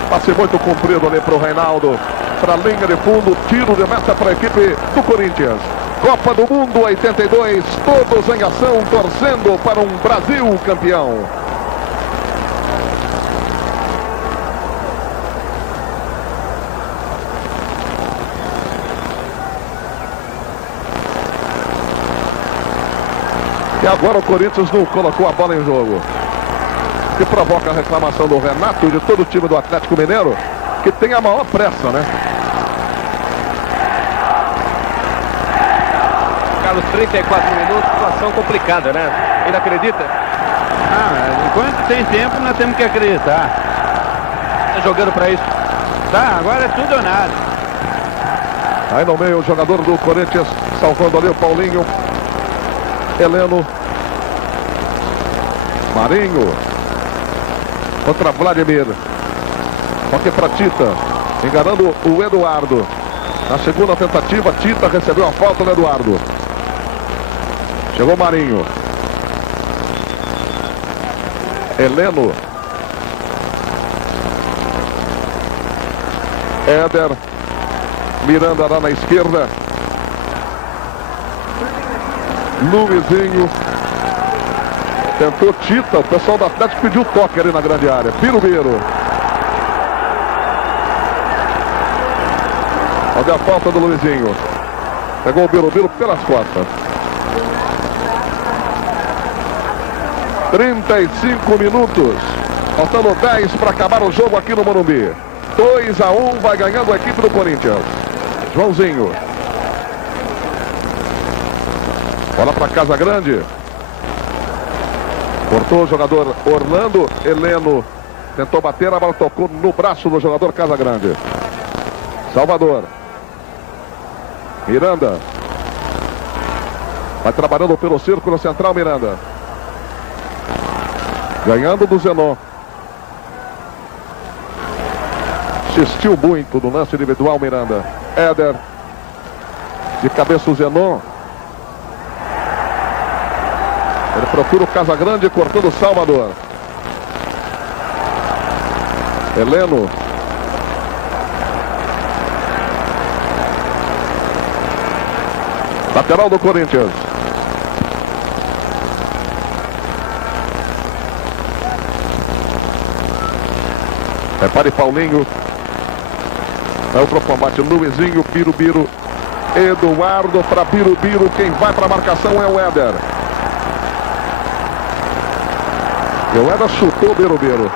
Passe muito comprido ali para o Reinaldo. Para a linha de fundo. Tiro de meta para a equipe do Corinthians. Copa do Mundo 82. Todos em ação, torcendo para um Brasil campeão. E agora o Corinthians não colocou a bola em jogo. Que provoca a reclamação do Renato e de todo o time do Atlético Mineiro, que tem a maior pressa, né? Carlos, 34 minutos, situação complicada, né? Ele acredita? Enquanto tem tempo, nós temos que acreditar. Tá jogando pra isso? Tá, agora é tudo ou nada. Aí no meio o jogador do Corinthians, salvando ali o Paulinho. Heleno. Marinho. Contra Vladimir. Toque para Tita. Enganando o Eduardo. Na segunda tentativa, Tita recebeu a falta do Eduardo. Chegou Marinho. Heleno. Éder. Miranda lá na esquerda. Luizinho. Tentou Tita. O pessoal do Atlético pediu toque ali na grande área. Birubiru. Olha a falta do Luizinho. Pegou o Birubiru pelas costas. 35 minutos. Faltando 10 para acabar o jogo aqui no Morumbi. 2-1, vai ganhando a equipe do Corinthians. Joãozinho. Bola para Casa Grande. Cortou o jogador Orlando. Heleno tentou bater, a bola tocou no braço do jogador Casa Grande. Salvador. Miranda. Vai trabalhando pelo círculo central, Miranda. Ganhando do Zenon. Insistiu muito no lance individual, Miranda. Éder. De cabeça o Zenon. Ele procura o Casagrande, cortando o Salvador. Heleno. Lateral do Corinthians. Repare Paulinho. Vai pro combate Luizinho, Birubiru. Eduardo para Birubiru. Quem vai para a marcação é o Éder. E o Éder chutou o Birubiru.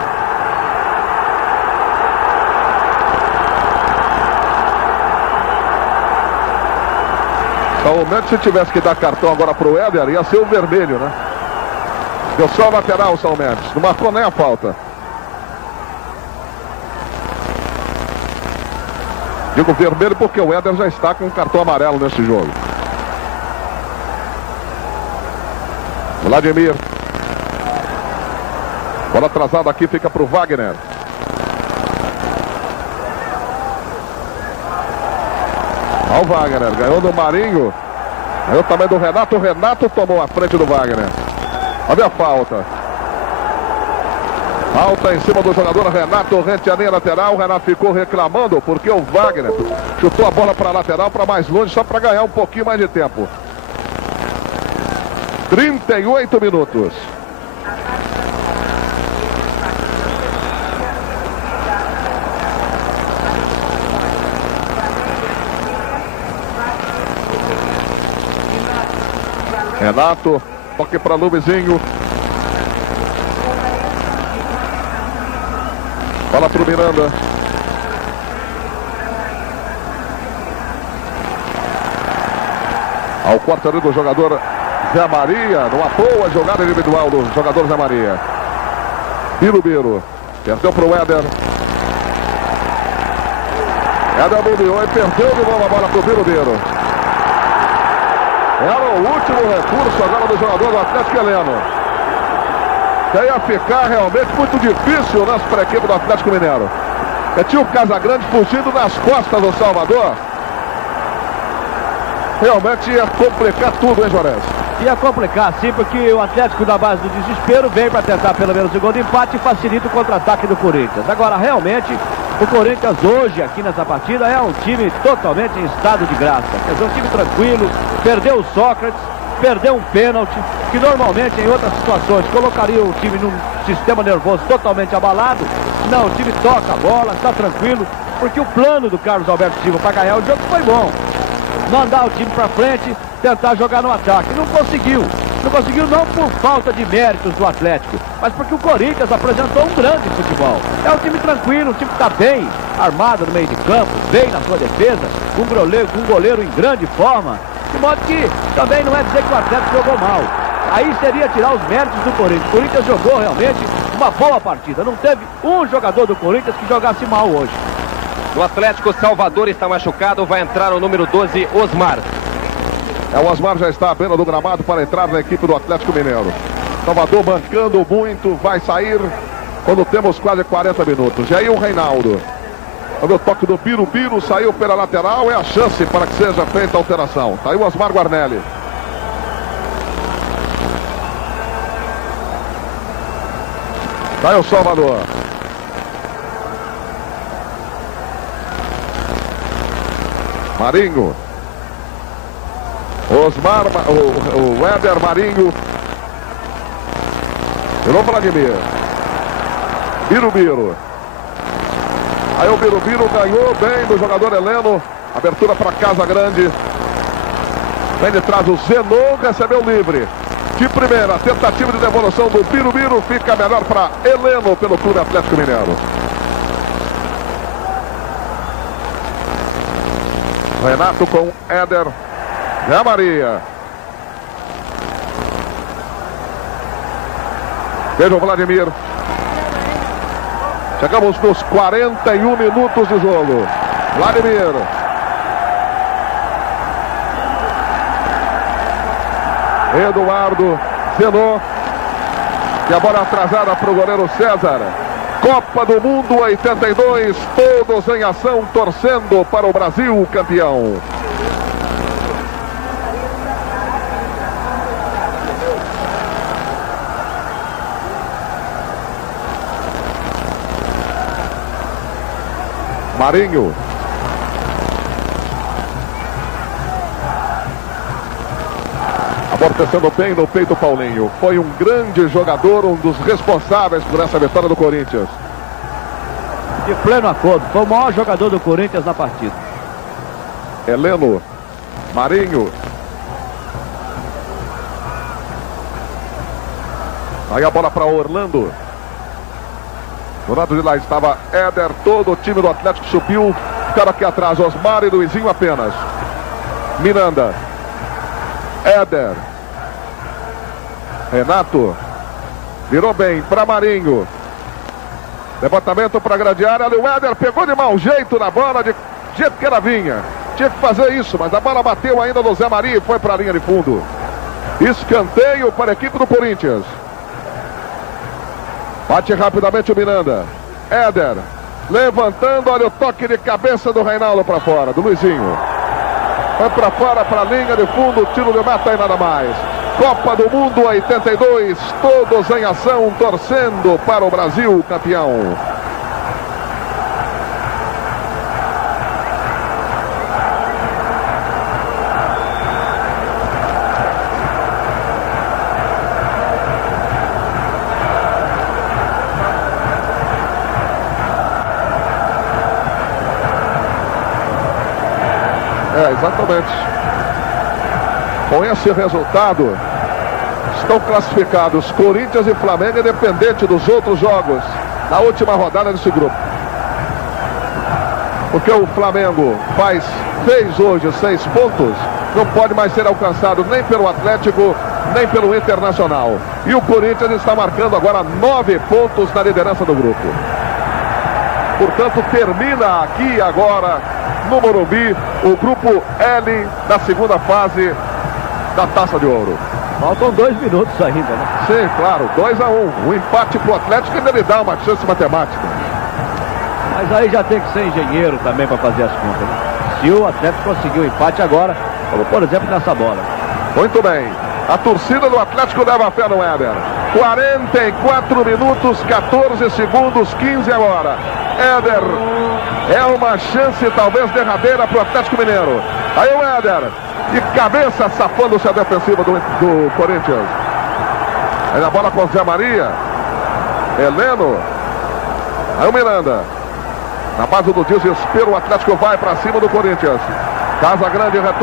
Somente se tivesse que dar cartão agora pro Éder, ia ser o vermelho, né? Deu só o lateral o São Mendes. Não marcou nem a falta. Digo vermelho porque o Éder já está com um cartão amarelo nesse jogo. Vladimir. Bola atrasada aqui, fica para o Wagner. Olha o Wagner, ganhou do Marinho. Ganhou também do Renato. O Renato tomou a frente do Wagner. Olha a falta. Falta em cima do jogador Renato, rente a linha lateral. O Renato ficou reclamando porque o Wagner chutou a bola para a lateral, para mais longe, só para ganhar um pouquinho mais de tempo. 38 minutos. Renato, toque para Luizinho. Bola pro Miranda. Ao corte ali do jogador Zé Maria. Numa boa jogada individual do jogador Zé Maria. Birubiru. Perdeu pro Éder. Éder bobeou e perdeu de novo a bola pro Birubiru. Era o último recurso agora do jogador do Atlético Heleno. Que ia ficar realmente muito difícil para a equipe do Atlético Mineiro. Tinha o Casagrande fugindo nas costas do Salvador. Realmente ia complicar tudo, hein, Juarez? Ia complicar, sim, porque o Atlético, da base do desespero, vem para tentar pelo menos o gol de empate e facilita o contra-ataque do Corinthians. Agora, realmente, o Corinthians hoje, aqui nessa partida, é um time totalmente em estado de graça. Quer dizer, um time tranquilo, perdeu o Sócrates, perdeu um pênalti, que normalmente em outras situações colocaria o time num sistema nervoso totalmente abalado. Não, o time toca a bola, está tranquilo, porque o plano do Carlos Alberto Silva para ganhar o jogo foi bom. Mandar o time para frente, tentar jogar no ataque. Não conseguiu. Não conseguiu não por falta de méritos do Atlético, mas porque o Corinthians apresentou um grande futebol. É um time tranquilo, um time que está bem armado no meio de campo, bem na sua defesa, um goleiro em grande forma. De modo que também não é dizer que o Atlético jogou mal. Aí seria tirar os méritos do Corinthians. O Corinthians jogou realmente uma boa partida. Não teve um jogador do Corinthians que jogasse mal hoje. No Atlético, Salvador está machucado, vai entrar o número 12, Osmar. O Osmar já está à beira do gramado para entrar na equipe do Atlético Mineiro. Salvador bancando muito, vai sair quando temos quase 40 minutos. E aí o Reinaldo. Olha o toque do Birubiru, saiu pela lateral, é a chance para que seja feita a alteração. Está aí o Osmar Guarnelli. Está aí o Salvador. Marinho. Osmar, o Éder, Marinho. Virou Vladimir. Birubiru. Aí o Birubiru ganhou bem do jogador Heleno. Abertura para Casagrande. Vem de trás o Zenon, recebeu livre. De primeira, tentativa de devolução do Birubiru. Fica melhor para Heleno pelo Clube Atlético Mineiro. Renato com Éder. Zé Maria. Veja o Vladimir. Chegamos nos 41 minutos de jogo. Vladimir. Eduardo. Zenon. E a bola atrasada para o goleiro César. Copa do Mundo 82. Todos em ação, torcendo para o Brasil campeão. Marinho. Amortecendo bem no peito Paulinho. Foi um grande jogador, um dos responsáveis por essa vitória do Corinthians. De pleno acordo, foi o maior jogador do Corinthians na partida. Heleno. Marinho. Aí a bola para Orlando. Do lado de lá estava Éder, todo o time do Atlético subiu. Ficaram aqui atrás, Osmar e Luizinho apenas. Miranda. Éder. Renato. Virou bem para Marinho. Levantamento para Gradiária. O Éder pegou de mau jeito na bola, de jeito que ela vinha. Tinha que fazer isso, mas a bola bateu ainda no Zé Maria e foi para a linha de fundo. Escanteio para a equipe do Corinthians. Bate rapidamente o Miranda. Éder. Levantando, olha o toque de cabeça do Reinaldo para fora, do Luizinho. Vai para fora, para a linha de fundo, tiro de meta e nada mais. Copa do Mundo 82, todos em ação, torcendo para o Brasil campeão. Exatamente. Com esse resultado, estão classificados Corinthians e Flamengo, independente dos outros jogos. na última rodada desse grupo. Porque o Flamengo fez hoje 6 pontos, não pode mais ser alcançado nem pelo Atlético, nem pelo Internacional. E o Corinthians está marcando agora 9 pontos na liderança do grupo. Portanto, termina aqui agora, no Morumbi, o grupo L da segunda fase da Taça de Ouro. Faltam 2 minutos ainda, né? Sim, claro, 2-1. O empate para o Atlético ainda lhe dá uma chance matemática. Mas aí já tem que ser engenheiro também para fazer as contas, né? Se o Atlético conseguiu o empate agora, como por exemplo nessa bola. Muito bem. A torcida do Atlético leva a fé no Éder. 44 minutos, 14 segundos, 15 agora. Éder, é uma chance talvez derradeira para o Atlético Mineiro. Aí o Éder, de cabeça, safando-se a defensiva do Corinthians. Aí na bola com o Zé Maria. Heleno. Aí o Miranda. Na base do desespero, o Atlético vai para cima do Corinthians. Casa Grande retorna.